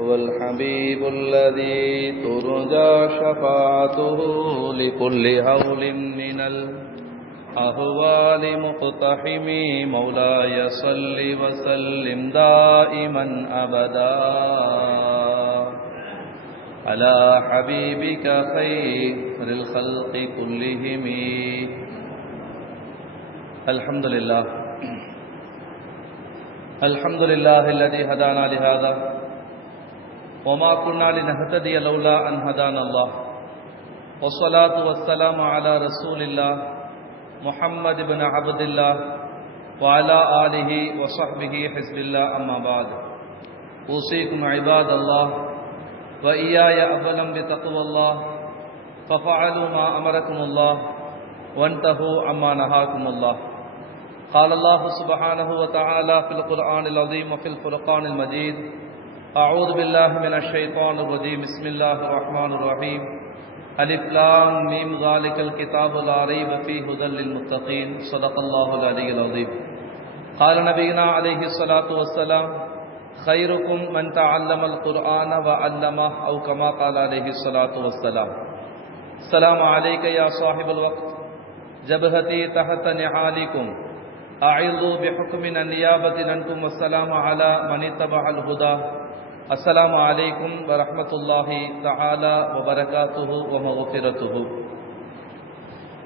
هو الحبيب الذي ترجى شفاعته لكل هول من الأهوال مقتحم مولاي صل وسلم دائما أبدا على حبيبك خير الخلق كلهم. الحمد لله الحمد لله الذي هدانا لهذا وما كنا لنهتدي لولا أن هدانا الله والصلاة والسلام على رسول الله محمد بن عبد الله وعلى آله وصحبه حزب الله. أما بعد، أوصيكم عباد الله وإياي أولا بتقوى الله ففعلوا ما أمركم الله وانتهوا عما نهاكم الله. قال الله سبحانه وتعالى في القرآن العظيم وفي الفرقان المجيد: أعوذ بالله من الشيطان الرجيم. بسم الله الرحمن الرحيم. ألف لام ميم ذلك الكتاب لا ريب فيه هدى للمتقين. صدق الله العلي العظيم. قال نبينا عليه الصلاة والسلام: خيركم من تعلم القرآن وعلمه، أو كما قال عليه الصلاة والسلام. السلام عليك يا صاحب الوقت، جبهتي تحت نعالكم، أعوذ بحكم النيابة عنكم، والسلام على من اتبع الهدى. السلام عليكم ورحمة الله تعالى وبركاته ومغفرته.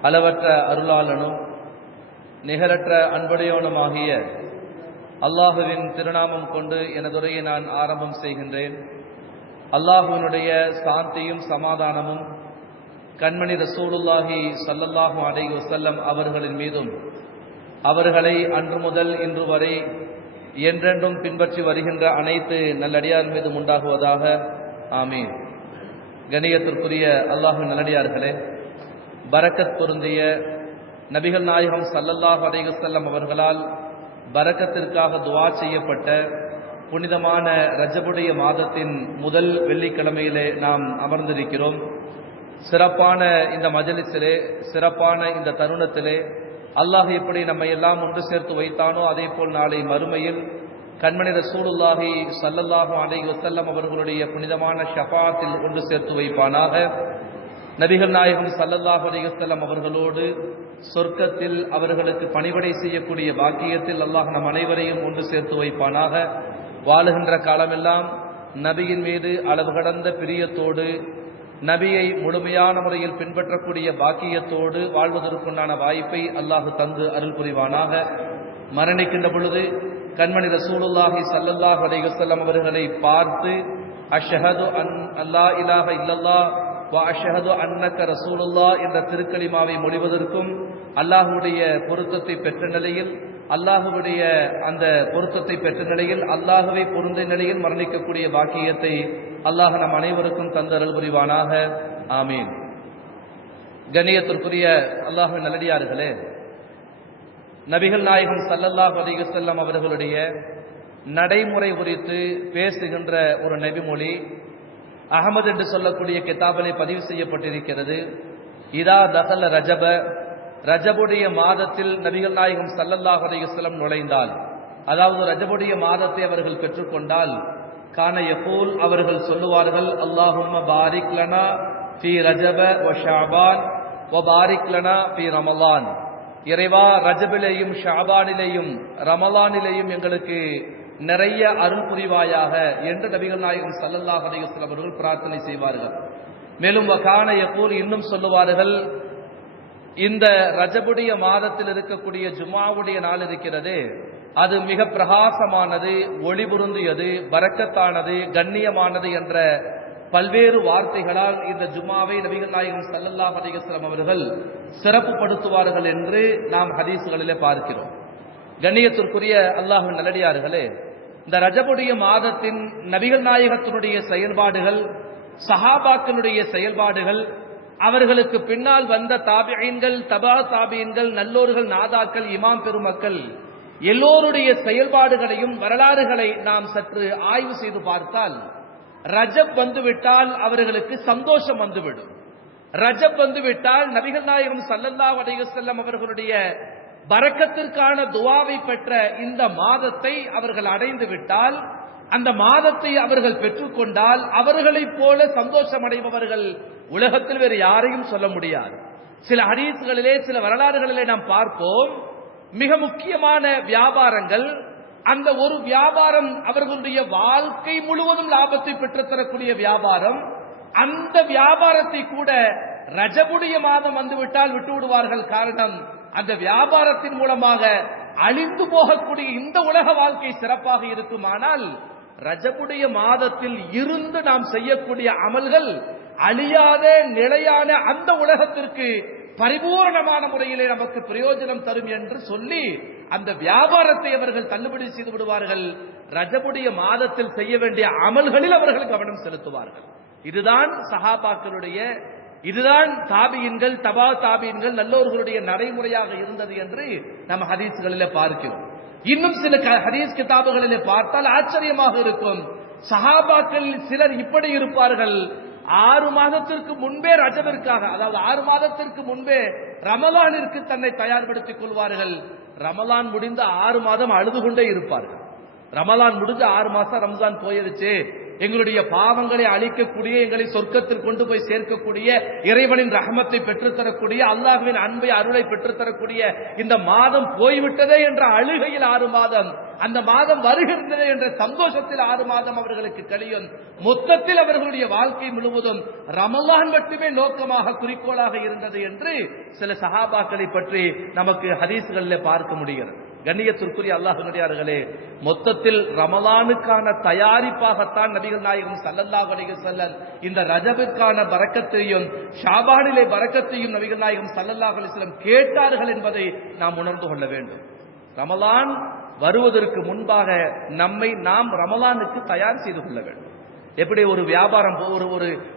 அளவற்ற அருளாளனும் நிகரற்ற அன்புடையோனுமாகிய அல்லாஹுவின் திருநாமம் கொண்டு எனதுரையை நான் ஆரம்பம் செய்கின்றேன். அல்லாஹுவினுடைய சாந்தியும் சமாதானமும் கண்மணி ரசூலுல்லாஹி ஸல்லல்லாஹு அலைஹி வஸல்லம் அவர்களின் மீதும், அவர்களை அன்று முதல் இன்று வரை என்றென்றும் பின்பற்றி வருகின்ற அனைத்து நல்லடியார் மீதும் உண்டாகுவதாக. ஆமீன். கணியத்திற்குரிய அல்லாஹ்வின் நல்லடியார்களே, பரக்கத் பொருந்திய நபிகள் நாயகம் ஸல்லல்லாஹு அலைஹி வஸல்லம் அவர்களால் பரக்கத்திற்காக துஆ செய்யப்பட்ட புனிதமான ரஜபுடைய மாதத்தின் முதல் வெள்ளிக்கிழமையிலே நாம் அமர்ந்திருக்கிறோம். சிறப்பான இந்த மஜ்லிஸிலே, சிறப்பான இந்த தருணத்திலே அல்லாஹ் எப்படி நம்மை எல்லாம் ஒன்று சேர்த்து வைத்தானோ அதே போல் நாளை மறுமையில் கண்மணி ரசூலுல்லாஹி ஸல்லல்லாஹு அலைஹி வஸல்லம் அவர்களுடைய புனிதமான ஷஃபாத்தில் ஒன்று சேர்த்து வைப்பானாக. நபிகள் நாயகம் ஸல்லல்லாஹு அலைஹி வஸல்லம் அவர்களோடு சொர்க்கத்தில் அவர்களுக்கு பணிவிடை செய்யக்கூடிய பாக்கியத்தில் அல்லாஹ் நம் அனைவரையும் ஒன்று சேர்த்து வைப்பானாக. வாழுகின்ற காலமெல்லாம் நபியின் மீது அளவு கடந்த பிரியத்தோடு, நபியை முழுமையான முறையில் பின்பற்றக்கூடிய பாக்கியத்தோடு வாழ்வதற்குண்டான வாய்ப்பை அல்லாஹ் தந்து அருள் புரிவானாக. மரணிக்கின்ற பொழுது கண்மணி ரசூலுல்லாஹி ஸல்லல்லாஹு அலைஹி வஸல்லம் அவர்களை பார்த்து அஷ்ஹது அன் அல்லா இலாஹ இல்லல்லாஹ் வ அஷ்ஹது அன்னக ரசூலுல்லாஹ் என்ற திருக்கலிமாவை மொழிவதற்கும் அல்லாஹ்வுடைய பொருத்தத்தை பெற்ற நிலையில், அல்லாஹ்வுடைய அந்த பொருத்தத்தை பெற்ற நிலையில், அல்லாஹ்வை பொருந்திய நிலையில் மரணிக்கக்கூடிய பாக்கியத்தை அல்லாஹ் நம் அனைவருக்கும் தந்தருள் புரிவானாக. ஆமீன். கண்ணியத்திற்குரிய அல்லாஹ்வின் நல்லடியார்களே, நபிகள் நாயகம் ஸல்லல்லாஹு அலைஹி வஸல்லம் அவர்களுடைய நடைமுறை குறித்து பேசுகின்ற ஒரு நபிமொழி அஹமது என்று சொல்லக்கூடிய கிதாபிலே பதிவு செய்யப்பட்டிருக்கிறது. இதா தகல ரஜப, ரஜபுடைய மாதத்தில் நபிகள் நாயகம் ஸல்லல்லாஹு அலைஹி வஸல்லம் நுழைந்தால், அதாவது ரஜபுடைய மாதத்தை அவர்கள் பெற்றுக்கொண்டால், கான யகூல் அவர்கள் சொல்லுவார்கள்: அல்லாஹும்ம பாரிக் லனா ஃபீ ரஜப வ ஷஅபான் வ பாரிக் லனா ஃபீ ரமலான். இறைவா, ரஜபிலேயும் ஷஅபானிலேயும் ரமலானிலேயும் எங்களுக்கு நிறைய அருள் புரிவாயாக என்று நபிகள் நாயகம் ஸல்லல்லாஹு அலைஹி வஸல்லம் அவர்கள் பிரார்த்தனை செய்வார்கள். மேலும் வகான யகூல் இன்னும் சொல்லுவார்கள், இந்த ரஜபுடைய மாதத்தில் இருக்கக்கூடிய ஜும்ஆவுடைய நாள் இருக்கிறது, அது மிக பிரகாசமானது, ஒளி பொருந்தியது, பரக்கத்தானது, கண்ணியமானது என்ற பல்வேறு வார்த்தைகளால் இந்த ஜும்ஆவை நபிகள் நாயகம் ஸல்லல்லாஹு அலைஹி வஸல்லம் அவர்கள் சிறப்புப்படுத்துவார்கள் என்று நாம் ஹதீஸ்களிலே பார்க்கிறோம். கண்ணியத்திற்குரிய அல்லாஹ்வின் நல்லடியார்களே, இந்த ரஜபுடைய மாதத்தின் நபிகள் நாயகத்தினுடைய செயல்பாடுகள், சஹாபாக்களுடைய செயல்பாடுகள், அவர்களுக்கு பின்னால் வந்த தாபிஈன்கள், தபா தாபிஈன்கள், நல்லோர்கள், நாதாக்கள், இமாம் பெருமக்கள் எல்லோருடைய செயல்பாடுகளையும் வரலாறுகளை நாம் சற்று ஆய்வு செய்து பார்த்தால், ரஜப் வந்துவிட்டால் அவர்களுக்கு சந்தோஷம் வந்துவிடும். ரஜப் வந்துவிட்டால் நபிகள் நாயகம் ஸல்லல்லாஹு அலைஹி வஸல்லம் அவர்களுடைய பரக்கத்திற்கான துஆவை பெற்ற இந்த மாதத்தை அவர்கள் அடைந்து விட்டால் அந்த மாதத்தை அவர்கள் பெற்றுக்கொண்டால் அவர்களைப் போல சந்தோஷம் அடைபவர்கள் உலகத்தில் வேறு யாரையும் சொல்ல முடியாது. சில ஹதீஸ்களிலே, சில வரலாறுகளிலே நாம் பார்ப்போம், மிக முக்கியமான வியாபாரங்கள், அந்த ஒரு வியாபாரம் அவர்களுடைய வாழ்க்கை முழுவதும் லாபத்தை பெற்றுத்தரக்கூடிய வியாபாரம், அந்த வியாபாரத்தை கூட ரஜபுடைய மாதம் வந்துவிட்டால் விட்டு விடுவார்கள். காரணம், அந்த வியாபாரத்தின் மூலமாக அழிந்து போகக்கூடிய இந்த உலக வாழ்க்கை சிறப்பாக இருக்குமானால் ரஜபுடைய மாதத்தில் இருந்து நாம் செய்யக்கூடிய அமல்கள் அழியாத நிலையான அந்த உலகத்திற்கு பரிபூர்ணமான முறையிலே நமக்கு பிரயோஜனம் தரும் என்று சொல்லி அந்த வியாபாரத்தை அவர்கள் தள்ளுபடி செய்து விடுவார்கள். ரஜபுடைய மாதத்தில் செய்ய வேண்டிய அமல்களில் அவர்கள் கவனம் செலுத்துவார்கள். இதுதான் சஹாபாக்களுடைய, இதுதான் தாபியின்கள், தபா தாபியின்கள், நல்லோர்களுடைய நடைமுறையாக இருந்தது என்று நம்ம ஹதீஸ்களிலே பார்க்கிறோம். இன்னும் சில ஹதீஸ் கிதாபுகளிலே பார்த்தால் ஆச்சரியமாக இருக்கும். சஹாபாக்கள் சிலர் இப்படி இருப்பார்கள், 6 மாதத்திற்கு முன்பே ரஜபிற்காக, அதாவது 6 மாதத்திற்கு முன்பே ரமலானிற்கு தன்னை தயார்படுத்திக் கொள்வார்கள். ரமலான் முடிந்து 6 மாதம் அழுது கொண்டே இருப்பார்கள். ரமலான் முடிஞ்சு 6 மாசம் ரம்ஜான் போயிருச்சு, எங்களுடைய பாவங்களை அழிக்கக்கூடிய, எங்களை சொர்க்கத்தில் கொண்டு போய் சேர்க்கக்கூடிய, இறைவனின் ரஹமத்தை பெற்றுத்தரக்கூடிய, அல்லாஹ்வின் அன்பை அருளை பெற்றுத்தரக்கூடிய இந்த மாதம் போய்விட்டதே என்ற அழுகையில் 6 மாதம், அந்த மாதம் வருகின்றதே என்ற சந்தோஷத்தில் 6 மாதம் அவர்களுக்கு கழியும். மொத்தத்தில் அவர்களுடைய வாழ்க்கை முழுவதும் ரமலான் மட்டுமே நோக்கமாக, குறிக்கோளாக இருந்தது என்று சில சஹாபாக்களை பற்றி நமக்கு ஹதீஸ்களில் பார்க்க முடிகிறது. கண்ணியத்திற்குரிய அல்லாஹ்வினடியார்களே, மொத்தத்தில் ரமலானுக்கான தயாரிப்பாகத்தான் நபிகள் நாயகம் ஸல்லல்லாஹு அலைஹி வஸல்லம் இந்த ரஜபுக்கான பரக்கத்தையும் ஷாபானிலே பரக்கத்தையும் நபிகள் நாயகம் ஸல்லல்லாஹு அலைஹி வஸல்லம் கேட்டார்கள் என்பதை நாம் உணர்ந்து கொள்ள வேண்டும். ரமலான் வருவதற்கு முன்பாக நம்மை நாம் ரமலானுக்கு தயார் செய்து கொள்ள வேண்டும். எப்படி ஒரு வியாபாரம்,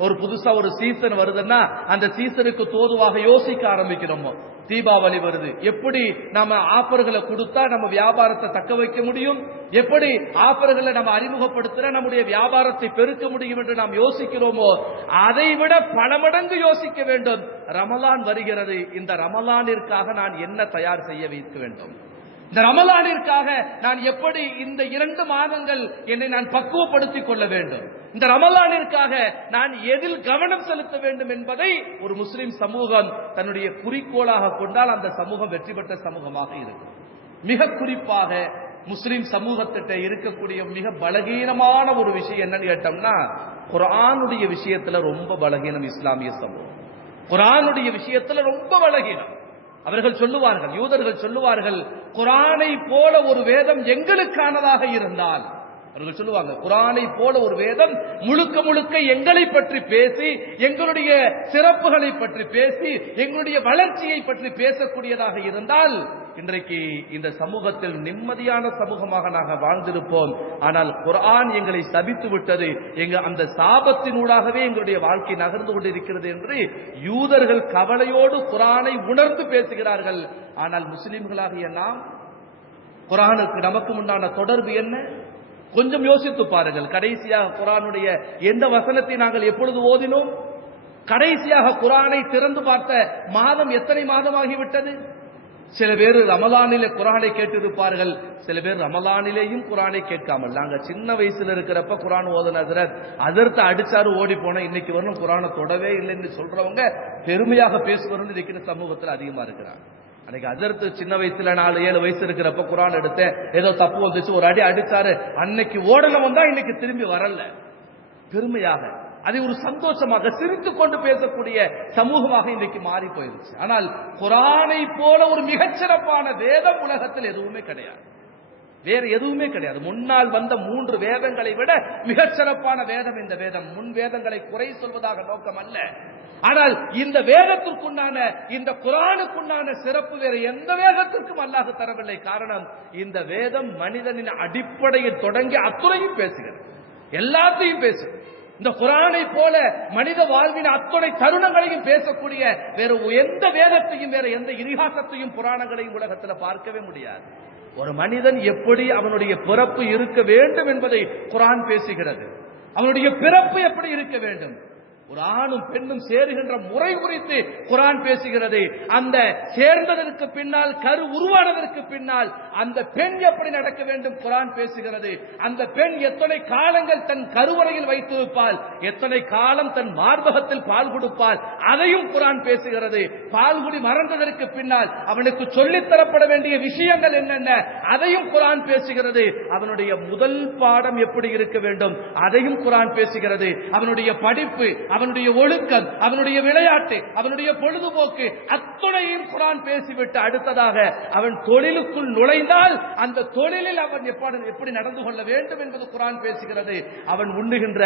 ஒரு புதுசா ஒரு சீசன் வருதுன்னா அந்த சீசனுக்கு தோதுவாக யோசிக்க ஆரம்பிக்கிறோமோ. தீபாவளி வருது, எப்படி நாம ஆஃபர்களை கொடுத்தா நம்ம வியாபாரத்தை தக்க வைக்க முடியும், எப்படி ஆஃபர்களை நம்ம அறிமுகப்படுத்தினா நம்முடைய வியாபாரத்தை பெருக்க முடியும் என்று நாம் யோசிக்கிறோமோ, அதைவிட பல மடங்கு யோசிக்க வேண்டும். ரமலான் வருகிறது, இந்த ரமலானிற்காக நான் என்ன தயார் செய்ய வைக்க வேண்டும், இந்த ரமலானிற்காக நான் எப்படி இந்த 2 மாதங்கள் என்னை நான் பக்குவப்படுத்திக் கொள்ள வேண்டும், இந்த ரமலானிற்காக நான் எதில் கவனம் செலுத்த வேண்டும் என்பதை ஒரு முஸ்லிம் சமூகம் தன்னுடைய குறிக்கோளாக கொண்டால் அந்த சமூகம் வெற்றி பெற்ற சமூகமாக இருக்கும். மிக குறிப்பாக முஸ்லிம் சமூகத்திட்ட இருக்கக்கூடிய மிக பலகீனமான ஒரு விஷயம் என்னன்னு கேட்டோம்னா, குர்ஆனுடைய விஷயத்துல ரொம்ப பலகீனம் இஸ்லாமிய சமூகம். குர்ஆனுடைய விஷயத்துல ரொம்ப பலகீனம். அவர்கள் சொல்லுவார்கள், யூதர்கள் சொல்லுவார்கள், குர்ஆனை போல ஒரு வேதம் எங்களுக்கானதாக இருந்தால், அவர்கள் சொல்லுவாங்க, குர்ஆனை போல ஒரு வேதம் முழுக்க முழுக்க எங்களை பற்றி பேசி, எங்களுடைய சிறப்புகளை பற்றி பேசி, எங்களுடைய வளர்ச்சியை பற்றி பேசக்கூடியதாக இருந்தால் இன்றைக்கு இந்த சமூகத்தில் நிம்மதியான சமூகமாக நாங்கள் வாழ்ந்திருப்போம். ஆனால் குர்ஆன் எங்களை சபித்து விட்டது, அந்த சாபத்தினூடாகவே எங்களுடைய வாழ்க்கை நகர்ந்து கொண்டிருக்கிறது என்று யூதர்கள் கவலையோடு குர்ஆனை உணர்ந்து பேசுகிறார்கள். ஆனால் முஸ்லிம்களாகிய நாம் குர்ஆனுக்கு நமக்கு உண்டான தொடர்பு என்ன? கொஞ்சம் யோசித்து பாருங்கள். கடைசியாக குர்ஆனுடைய எந்த வசனத்தை நாங்கள் எப்பொழுது ஓதினோம்? கடைசியாக குர்ஆனை திறந்து பார்த்த மாதம் எத்தனை மாதமாகிவிட்டது? சில பேர் ரமலானிலே குர்ஆனை கேட்டிருப்பார்கள், சில பேர் ரமலானிலேயும் குர்ஆனை கேட்காமல். நாங்க சின்ன வயசுல இருக்கிறப்ப குர்ஆன் ஓதுன அதற்கு அடிச்சாரு ஓடி போன, இன்னைக்கு வரணும் குர்ஆனை தொடவே இல்லைன்னு சொல்றவங்க பெருமையாக பேசுவர்கள் இருக்கிற சமூகத்தில் அதிகமா இருக்கிறாங்க. அன்னைக்கு அதற்கு சின்ன வயசுல 4-7 வயசு இருக்கிறப்ப குர்ஆன் எடுத்தேன், ஏதோ தப்பு வந்துச்சு, ஒரு அடி அடிச்சாரு, அன்னைக்கு ஓடணும் வந்தா இன்னைக்கு திரும்பி வரல. பெருமையாக, அதை ஒரு சந்தோஷமாக சிரித்துக் கொண்டு பேசக்கூடிய சமூகமாக இன்றைக்கு மாறி போயிருச்சு. ஆனால் குர்ஆனை போல ஒரு மிகச்சிறப்பான வேதம் உலகத்தில் எதுவுமே கிடையாது, வேறு எதுவுமே கிடையாது. முன்னால் வந்த 3 வேதங்களை விட மிகச்சிறப்பான வேதம் இந்த வேதம். முன் வேதங்களை குறை சொல்வதாக நோக்கம் அல்ல, ஆனால் இந்த வேதத்திற்குண்டான, இந்த குர்ஆனுக்குண்டான சிறப்பு வேறு எந்த வேதத்திற்கும் அல்லாஹ் தரவில்லை. காரணம், இந்த வேதம் மனிதனின் அடிப்படையில் தொடங்கி அத்துணையும் பேசுகிறது, எல்லாத்தையும் பேசுகிறது. இந்த குர்ஆனை போல மனித வாழ்வின் அத்துணை தருணங்களையும் பேசக்கூடிய வேறு எந்த வேதத்தையும், வேற எந்த இதிகாசத்தையும், புராணங்களையும் உலகத்தில் பார்க்கவே முடியாது. ஒரு மனிதன் எப்படி அவனுடைய பிறப்பு இருக்க வேண்டும் என்பதை குர்ஆன் பேசுகிறது. அவனுடைய பிறப்பு எப்படி இருக்க வேண்டும்? ஒரு ஆணும் பெண்ணும் சேருகின்ற முறை குறித்து குர்ஆன் பேசுகிறது. அந்த சேர்ந்ததற்கு பின்னால், கரு உருவானதற்கு பின்னால் அந்த பெண் எப்படி நடக்க வேண்டும் குர்ஆன் பேசுகிறது. அந்த பெண் எத்தனை காலங்கள் தன் கருவறையில் வைத்திருப்பாள், எத்தனை காலம் தன் மார்பகத்தில் பால் கொடுப்பாள், அதையும் குர்ஆன் பேசுகிறது. பால்குடி மறந்ததற்கு பின்னால் அவனுக்கு சொல்லித்தரப்பட வேண்டிய விஷயங்கள் என்னென்ன, அதையும் குர்ஆன் பேசுகிறது. அவனுடைய முதல் பாடம் எப்படி இருக்க வேண்டும், அதையும் குர்ஆன் பேசுகிறது. அவனுடைய படிப்பு, அவனுடைய ஒழுக்கம், அவனுடைய விளையாட்டு, அவனுடைய பொழுதுபோக்கு, அத்துணையும் குர்ஆன் பேசிவிட்டு அடுத்ததாக அவன் தொழிலுக்குள் நுழைந்தால் அந்த தொழிலில் அவன் எப்படி நடந்து கொள்ள வேண்டும் என்பது குர்ஆன் பேசுகிறது. அவன் உண்ணுகின்ற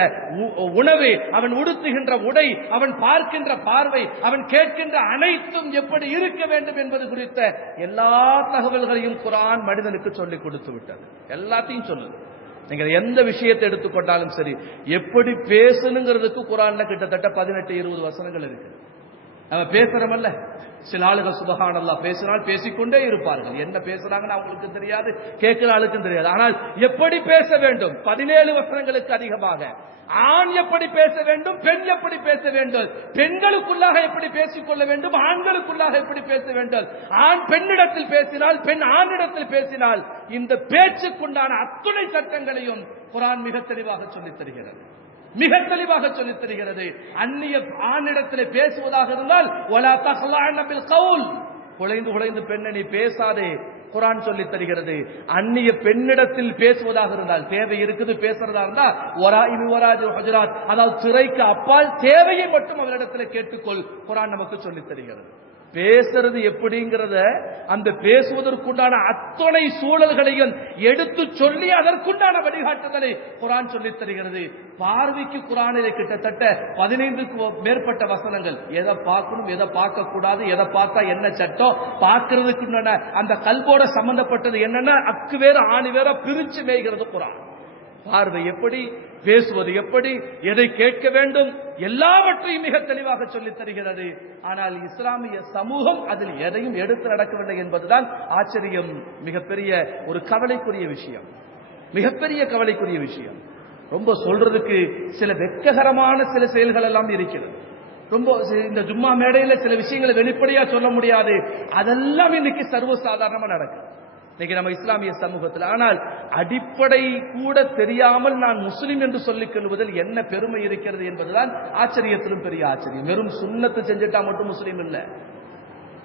உணவு, அவன் உடுத்துகின்ற உடை, அவன் பார்க்கின்ற பார்வை, அவன் கேட்கின்ற அனைத்தும் எப்படி இருக்க வேண்டும் என்பது குறித்த எல்லா தகவல்களையும் குர்ஆன் மனிதனுக்கு சொல்லிக் கொடுத்து விட்டது. எல்லாத்தையும் சொல்லுது. நீங்கள் எந்த விஷயத்தை எடுத்துக்கொண்டாலும் சரி, எப்படி பேசணுங்கிறதுக்கு குர்ஆன்ல கிட்டத்தட்ட 18-20 வசனங்கள் இருக்கு. நம்ம பேசுறோமல்ல, சில ஆளுகள் சுபஹானல்லாஹ் பேசினால் பேசிக்கொண்டே இருப்பார்கள். என்ன பேசுறாங்கன்னு அவங்களுக்கு தெரியாது, கேட்கிற ஆளுக்கும் தெரியாது. ஆனால் எப்படி பேச வேண்டும் 17 வசனங்களுக்கு அதிகமாக. ஆண் எப்படி பேச வேண்டும், பெண் எப்படி பேச வேண்டும், பெண்களுக்குள்ளாக எப்படி பேசிக்கொள்ள வேண்டும், ஆண்களுக்குள்ளாக எப்படி பேச வேண்டும், ஆண் பெண்ணிடத்தில் பேசினால், பெண் ஆணிடத்தில் பேசினால், இந்த பேச்சுக்குண்டான அத்துணை சட்டங்களையும் குர்ஆன் மிக தெளிவாக சொல்லித் தருகிறது. மிக தெளிவாக சொல்லித் தருகிறது. அந்நிய ஆணிடத்தில் பேசுவதாக இருந்தால் வலா தஹ்லஅன பில் கவுல், குலைந்து குலைந்து பெண்ணை நீ பேசாதே, குர்ஆன் சொல்லித் தருகிறது. அந்நிய பெண்ணிடத்தில் பேசுவதாக இருந்தால், தேவை இருக்குது பேசுறதா இருந்தா வராஜு ஹஜராத், அதாவது திரைக்கு அப்பால் தேவையை மட்டும் அவரிடத்தில் கேட்டுக்கொள், குர்ஆன் நமக்கு சொல்லித் தருகிறது. பேசுறது எப்படிங்கிறத, அந்த பேசுவதற்குண்டான அத்தனை சூழல்களையும் எடுத்து சொல்லி அதற்குண்டான வழிகாட்டுதலை குர்ஆன் சொல்லித் தருகிறது. பார்வைக்கு குர்ஆனிலே கிட்டத்தட்ட 15க்கு மேற்பட்ட வசனங்கள். எதை பார்க்கணும், எதை பார்க்க கூடாது, எதை பார்த்தா என்ன சட்டம், பார்க்கிறதுக்கு அந்த கல்போட சம்பந்தப்பட்டது என்னன்னா அக்கு வேற ஆணி வேற பிரிச்சு மேய்கிறது குர்ஆன். பார்வை எப்படி, பேசுவது எப்படி, எதை கேட்க வேண்டும், எல்லாவற்றையும் மிக தெளிவாக சொல்லித் தருகிறது. ஆனால் இஸ்லாமிய சமூகம் அதில் எதையும் எடுத்து நடக்கவில்லை என்பதுதான் ஆச்சரியம். மிகப்பெரிய ஒரு கவலைக்குரிய விஷயம், மிகப்பெரிய கவலைக்குரிய விஷயம். ரொம்ப சொல்றதுக்கு சில வெட்ககரமான சில செயல்கள் எல்லாம் இருக்கிறது. ரொம்ப இந்த ஜும்மா மேடையில் சில விஷயங்களை வெளிப்படையா சொல்ல முடியாது, அதெல்லாம் இன்னைக்கு சர்வசாதாரணமா நடக்குது இன்னைக்கு நம்ம இஸ்லாமிய சமூகத்தில். ஆனால் அடிப்படை கூட தெரியாமல் நான் முஸ்லிம் என்று சொல்லிக் கொள்வதில் என்ன பெருமை இருக்கிறது என்பதுதான் ஆச்சரியத்திலும் பெரிய ஆச்சரியம். வெறும் சுன்னத்து செஞ்சுட்டா மட்டும் முஸ்லீம் இல்ல.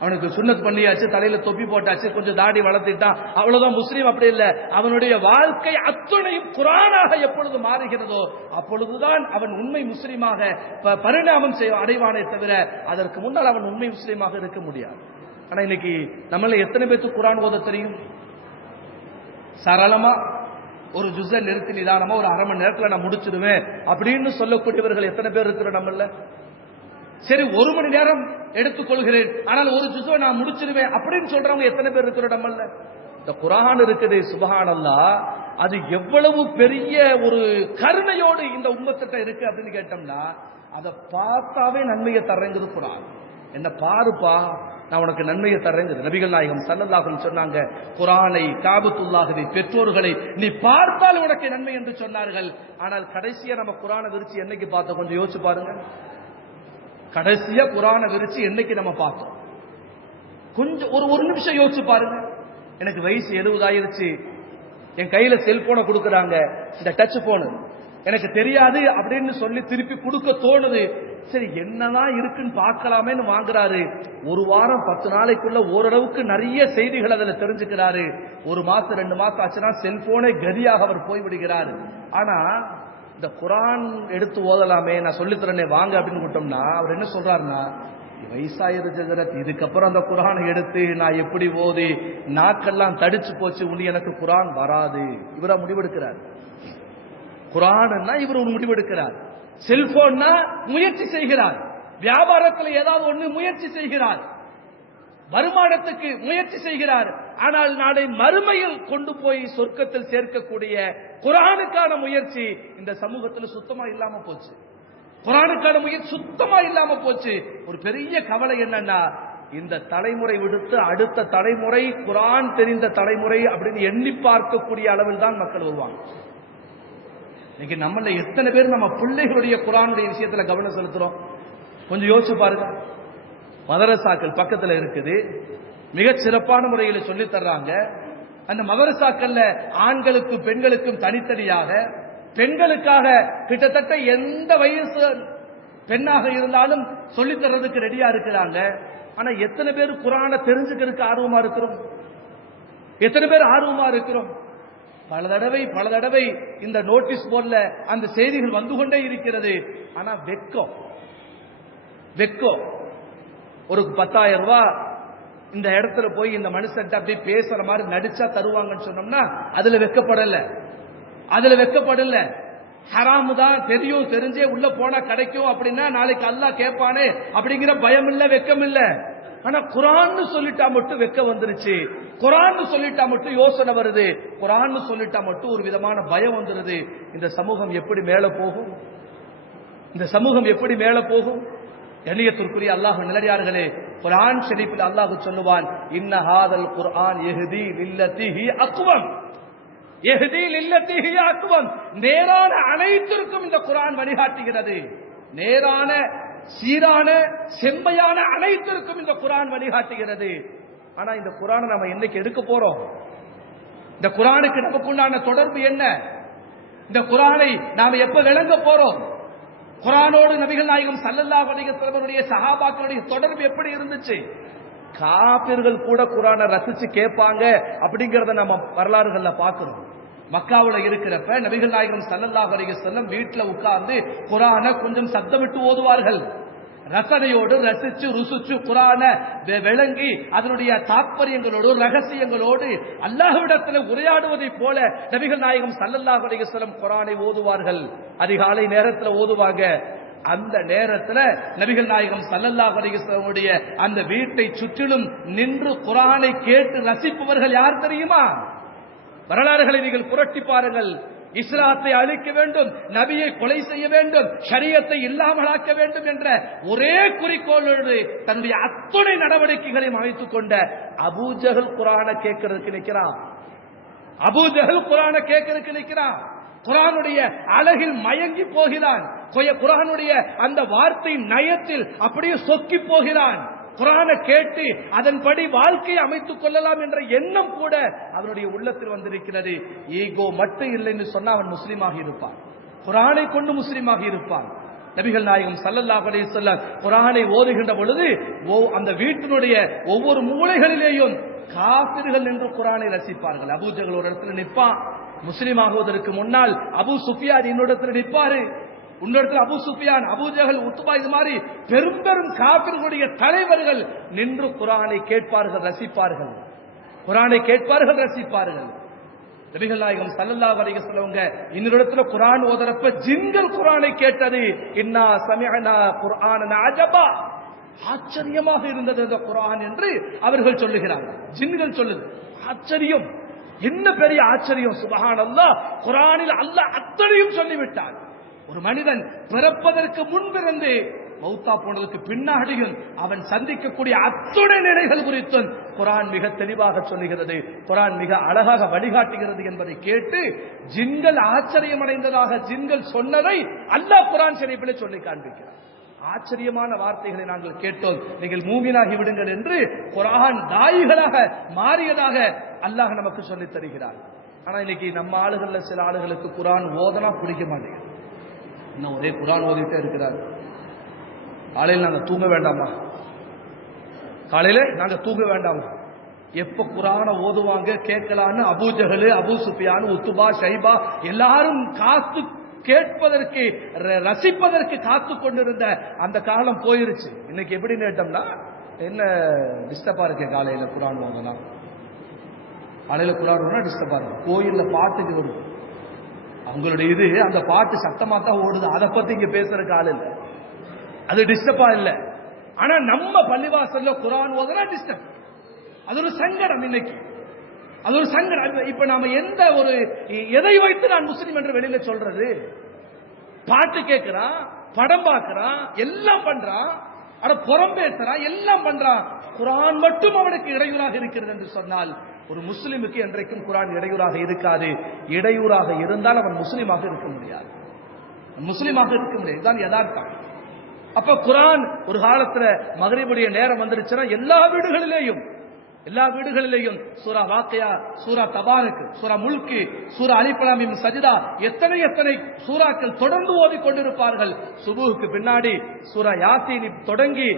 அவனுக்கு சுன்னத் பண்ணியாச்சு, தலையில தொப்பி போட்டாச்சு, கொஞ்சம் தாடி வளர்த்திட்டான், அவ்வளவுதான் முஸ்லீம். அப்படி இல்ல. அவனுடைய வாழ்க்கை அத்துணையும் குர்ஆனாக எப்பொழுது மாறுகிறதோ அப்பொழுதுதான் அவன் உண்மை முஸ்லீமாக பரிணாமம் அடைவானே தவிர அதற்கு முன்னால் அவன் உண்மை முஸ்லீமாக இருக்க முடியாது. ஆனா இன்னைக்கு நம்மள எத்தனை பேருக்கு குர்ஆன் ஓத தெரியும்? சரளமா ஒரு ஜுஸை நிறுத்தி நிதானமா ஒரு அரை மணி நேரத்தில் நான் முடிச்சிடுவேன் அப்படின்னு சொல்லக்கூடியவர்கள் எத்தனை பேர் இருக்கிற நம்மள? சரி, 1 மணி நேரம் எடுத்துக்கொள்கிறேன், ஆனால் ஒரு ஜுஸை நான் முடிச்சிடுவேன் அப்படின்னு சொல்றவங்க எத்தனை பேர் இருக்கிற நம்மள? இந்த குர்ஆன் இருக்குது சுப்ஹானல்லாஹ், அது எவ்வளவு பெரிய ஒரு கருணையோடு இந்த உம்மத்திட்ட இருக்கு அப்படின்னு கேட்டோம்னா, அதை பார்த்தாவே நன்மையை தர்றேங்குது குர்ஆன். என்ன பாருப்பா, நான் உனக்கு நன்மையை தர்றேங்குது. நபிகள் நாயகம் ஸல்லல்லாஹு அலைஹி வஸல்லம் சொன்னாங்க, குர்ஆனை, காபத்துல்லாஹ்வை, பெற்றோர்களை நீ பார்த்தால் உனக்கு நன்மை என்று சொன்னார்கள். ஆனால் கடைசியா நம்ம குர்ஆனை விரிச்சு என்னைக்கு பார்த்தோம்? கொஞ்சம் யோசிச்சு பாருங்க. கடைசியா குர்ஆனை விரிச்சு என்னைக்கு நம்ம பார்த்தோம்? கொஞ்சம் ஒரு நிமிஷம் யோசிச்சு பாருங்க. எனக்கு வயசு 70 ஆயிருச்சு, என் கையில செல்போனை கொடுக்கறாங்க, இந்த டச் போனு எனக்கு தெரியாது அப்படின்னு சொல்லி திருப்பி கொடுக்க தோணுது. சரி, என்னதான் இருக்குன்னு பார்க்கலாமேன்னு வாங்குறாரு. 1 வாரம் 10 நாளைக்குள்ள ஓரளவுக்கு நிறைய செய்திகள் அதில் தெரிஞ்சுக்கிறாரு. 1 மாசம் 2 மாசம் ஆச்சுன்னா செல்போனே கதியாக அவர் போய்விடுகிறார். ஆனா இந்த குர்ஆன் எடுத்து ஓதலாமே, நான் சொல்லித்தரனே வாங்க அப்படின்னு கூட்டோம்னா அவர் என்ன சொல்றாருன்னா, வயசாயிருது, இதுக்கப்புறம் அந்த குர்ஆனை எடுத்து நான் எப்படி ஓதி நாக்கெல்லாம் தடிச்சு போச்சு, உனி எனக்கு குர்ஆன் வராது. இவரா முடிவெடுக்கிறார். குர்ஆன்னா இவர் ஒரு முடிவெடுக்கிறார். செல்போன்னா முயற்சி செய்கிறார். வியாபாரத்தில் ஏதாவது ஒண்ணு முயற்சி செய்கிறார். வருமானத்துக்கு முயற்சி செய்கிறார். ஆனால் நாளை மறுமையில் கொண்டு போய் சொர்க்கத்தில் சேர்க்கக்கூடிய குர்ஆனுக்கான முயற்சி இந்த சமூகத்தில் சுத்தமா இல்லாம போச்சு. குர்ஆனுக்கான முயற்சி சுத்தமா இல்லாம போச்சு. ஒரு பெரிய கவலை என்னன்னா, இந்த தலைமுறை விடுத்து அடுத்த தலைமுறை குர்ஆன் தெரிந்த தலைமுறை அப்படின்னு எண்ணி பார்க்கக்கூடிய அளவில் தான் மக்கள் வருவாங்க. இன்னைக்கு நம்மள எத்தனை பேர் நம்ம பிள்ளைகளுடைய குர்ஆனுடைய விஷயத்துல கவனம் செலுத்துறோம்? கொஞ்சம் யோசிச்சு பாருங்க. மதரசாக்கள் பக்கத்துல இருக்குது, மிகச் சிறப்பான முறையில் சொல்லி தர்றாங்க. அந்த மதரசாக்கள்ல ஆண்களுக்கும் பெண்களுக்கும் தனித்தனியாக, பெண்களுக்காக கிட்டத்தட்ட எந்த வயசு பெண்ணாக இருந்தாலும் சொல்லி தர்றதுக்கு ரெடியா இருக்கிறாங்க. ஆனா எத்தனை பேர் குர்ஆனை தெரிஞ்சுக்கிறதுக்கு ஆர்வமா இருக்கிறோம்? எத்தனை பேர் ஆர்வமா இருக்கிறோம்? பல தடவை இந்த நோட்டீஸ் போர்ட்ல அந்த செய்திகள் வந்து கொண்டே இருக்கிறது. ஆனா வெக்கம் ஒரு 10,000 ரூபாய் இந்த இடத்துல போய் இந்த மனுஷன் அப்படி பேசுற மாதிரி நடிச்சா தருவாங்கன்னு சொன்னோம்னா அதுல வெக்கப்படல. ஹராமு தான் தெரியும், தெரிஞ்சே உள்ள போனா கிடைக்கும் அப்படின்னா நாளைக்கு அல்லாஹ் கேட்பானே அப்படிங்கிற பயம் இல்ல, வெக்கம் இல்ல. ஆனா குர்ஆன் சொல்லிட்டா மட்டும் வெக்க வந்துருச்சு. குர்ஆன் சொல்லிட்டா மட்டும் யோசனை வருது. குர்ஆன் சொல்லிட்டா மட்டும் ஒரு விதமான பயம் வந்துருது. இந்த சமூகம் எப்படி மேல போகும்? கண்ணியத்திற்குரிய அல்லாஹ் நல்லடியார்களே, குர்ஆன் ஷரீஃபில் அல்லாஹ் சொல்லுவான், இன்ன ஹாதல் குர்ஆன் யஹ்தி லில்லதி ஹி அக்வம். நேரான அனைத்திற்கும் இந்த குர்ஆன் வழிகாட்டுகிறது. நேரான, சீரான, செம்மையான அனைத்திற்கும் இந்த குர்ஆன் வழிகாட்டுகிறது. ஆனா இந்த குர்ஆனை நாம என்னைக்கு எடுக்க போறோம்? இந்த குர்ஆனுக்கு நமக்குண்டான தொடர்பு என்ன? இந்த குர்ஆனை நாம எப்ப விளங்க போறோம்? குர்ஆனோடு நபிகள் நாயகம் ஸல்லல்லாஹு அலைஹி வஸல்லம் சஹாபாக்களுடைய தொடர்பு எப்படி இருந்துச்சு? காபிர்கள் கூட குர்ஆனை ரசிச்சு கேட்பாங்க அப்படிங்கறத நம்ம வரலாறுகள்ல பார்க்கிறோம். மக்காவுல இருக்கிறப்ப நபிகள் நாயகம் ஸல்லல்லாஹு அலைஹி வஸல்லம் வீட்டுல உட்கார்ந்து குர்ஆனை கொஞ்சம் சத்தமிட்டு ஓதுவார்கள். ரசனையோடு ரசிச்சு ருசிச்சு குர்ஆனை விளங்கி அதனுடைய தாற்பயங்களோடு ரகசியங்களோடு அல்லாஹ்விடத்தில் உரையாடுவதை போல நபிகள் நாயகம் ஸல்லல்லாஹு அலைஹி வஸல்லம் குர்ஆனை ஓதுவார்கள். அதிகாலை நேரத்தில் ஓதுவாங்க. அந்த நேரத்தில் நபிகள் நாயகம் ஸல்லல்லாஹு அலைஹி வஸல்லம் அந்த வீட்டை சுற்றிலும் நின்று குர்ஆனை கேட்டு ரசிப்பவர்கள் யார் தெரியுமா? வரலாறுகளை நீங்கள் புரட்டி பாருங்கள். இஸ்லாத்தை அழிக்க வேண்டும், நபியை கொலை செய்ய வேண்டும், ஷரியத்தை இல்லாமலாக்க வேண்டும் என்ற ஒரே குறிக்கோளோடு தன்னுடைய அத்தனை நடவடிக்கைகளையும் அமைத்துக் கொண்ட அபூஜஹல் குர்ஆனை கேட்கிறதுக்கு நிற்கிறான். குர்ஆனுடைய அழகில் மயங்கி போகிறான். குர்ஆனுடைய அந்த வார்த்தை நயத்தில் அப்படியே சொக்கி போகிறான். குர்ஆனை கேட்டு அதன்படி வாழ்க்கையை அமைத்துக் கொள்ளலாம் என்ற எண்ணம் கூட அவனுடைய உள்ளத்தில் வந்திருக்கிறது. ஈகோ மட்டும் இல்லை என்று சொன்ன அவன் முஸ்லீமாக இருப்பான், குர்ஆனை கொண்டு முஸ்லீமாக இருப்பான். நபிகள் நாயகம் ஸல்லல்லாஹு அலைஹி வஸல்லம் குர்ஆனை ஓதுகின்ற பொழுது அந்த வீட்டினுடைய ஒவ்வொரு மூலைகளிலேயும் காபிர்கள் என்று குர்ஆனை ரசிப்பார்கள். அபூஜஹல் ஒரு இடத்துல நிற்பான், முஸ்லீம் ஆகுவதற்கு முன்னால் அபூ சுஃபியான் இன்னொரு நிற்பாரு, இன்னொரு அபூ சுஃபியான், அபூஜஹல், உத்பா, இது மாதிரி பெரும் பெரும் காபிர்களுடைய தலைவர்கள் நின்று குர்ஆனை கேட்பார்கள், ரசிப்பார்கள். நபிகள் நாயகம் ஸல்லல்லாஹு அலைஹி வஸல்லம் இன்னொரு இடத்துல குர்ஆன் ஓதுறப்ப ஜின்கள் குர்ஆனை கேட்டது. இன்னா சமிஅனா குர்ஆனன் அஜபா, ஆச்சரியமாக இருந்தது அந்த குர்ஆன் என்று அவர்கள் சொல்லுகிறார்கள். ஜின்கள் சொல்லுது, ஆச்சரியம், என்ன பெரிய ஆச்சரியம், சுப்ஹானல்லாஹ், குர்ஆனில் அல்லாஹ் அத்தனையும் சொல்லிவிட்டான். ஒரு மனிதன் பிறப்பதற்கு முன்பிருந்து மௌத்தா போனதற்கு பின்னாடியும் அவன் சந்திக்கக்கூடிய அத்துணை நிலைகள் குறித்தும் குர்ஆன் மிக தெளிவாக சொல்லுகிறது, குர்ஆன் மிக அழகாக வழிகாட்டுகிறது என்பதை கேட்டு ஜின்கள் ஆச்சரியமடைந்ததாக ஜின்கள் சொன்னதை அல்லாஹ் குர்ஆன் ஷரீஃபிலே சொல்லி காண்பிக்கிறார். ஆச்சரியமான வார்த்தைகளை நாங்கள் கேட்டோம், நீங்கள் மூமினாகி விடுங்கள் என்று குர்ஆன் தாயிகளாக மாறியதாக அல்லாஹ் நமக்கு சொல்லித் தருகிறார். ஆனா இன்னைக்கு நம்ம ஆளுகள்ல சில ஆளுகளுக்கு குர்ஆன் ஓதனா பிடிக்க மாட்டேங்குது. இன்னும் ஒரே குர்ஆன் ஓதிட்டே இருக்கிறார். காலையில் நாங்க தூங்க வேண்டாமா, எப்ப குர்ஆனை ஓதுவாங்க கேட்கலான்னு அபூஜஹல், அபூ சுஃபியான், உத்பா, ஷைபா எல்லாரும் காத்து கேட்பதற்கு ரசிப்பதற்கு காத்து கொண்டிருந்த அந்த காலம் போயிருச்சு. இன்னைக்கு எப்படி கேட்டோம்னா, என்ன டிஸ்டர்பா இருக்கு காலையில குர்ஆன் ஓதலாம், காலையில குர்ஆன் ஓதுனா டிஸ்டர்பா இருக்கு. கோயில்ல பாட்டுக்கு வரும், அவங்களுடைய இது அந்த பாட்டு சத்தமா தான் ஓடுது, அதை பத்தி இங்க பேசுறதுக்கு ஆள் இல்லை, அது டிஸ்டர்பா இல்ல. ஆனா நம்ம பள்ளிவாசல்ல குர்ஆன் ஓதுனா டிஸ்டர்ப், அது ஒரு சங்கடம். இன்னைக்கு அது ஒரு சங்கடம். இப்ப நாம எந்த ஒரு எதை வைத்து நான் முஸ்லீம் என்று வெளியில சொல்றது? பாட்டு கேட்கிறான், படம் பார்க்கிறான், எல்லாம் பண்றான், புறம் பேசுறான், எல்லாம் பண்றான், குர்ஆன் மட்டும் அவனுக்கு இடையூறாக இருக்கிறது என்று சொன்னால் ஒரு முஸ்லிமுக்கு என்றைக்கும் குர்ஆன் இடையூறாக இருக்காது. இடையூறாக இருந்தால் அவன் முஸ்லிமாக இருக்க முடியாது. முஸ்லிமாக இருக்க முடியாது. இதுதான் யதார்த்தம். அப்ப குர்ஆன் ஒரு காலத்துல மக்ரிபுடைய நேரம் வந்துருச்சுன்னா எல்லா வீடுகளிலேயும் சூரா வாக்கியா, சூரா தபாரக், சூரா முல்க், சூரா அலிஃப் லாம் மீம் சஜ்தா, எத்தனை சூறாக்கள் தொடர்ந்து ஓதிக் கொண்டிருப்பார்கள். சுபுஹுக்கு பின்னாடி சூரா யாசீன் தொடங்கி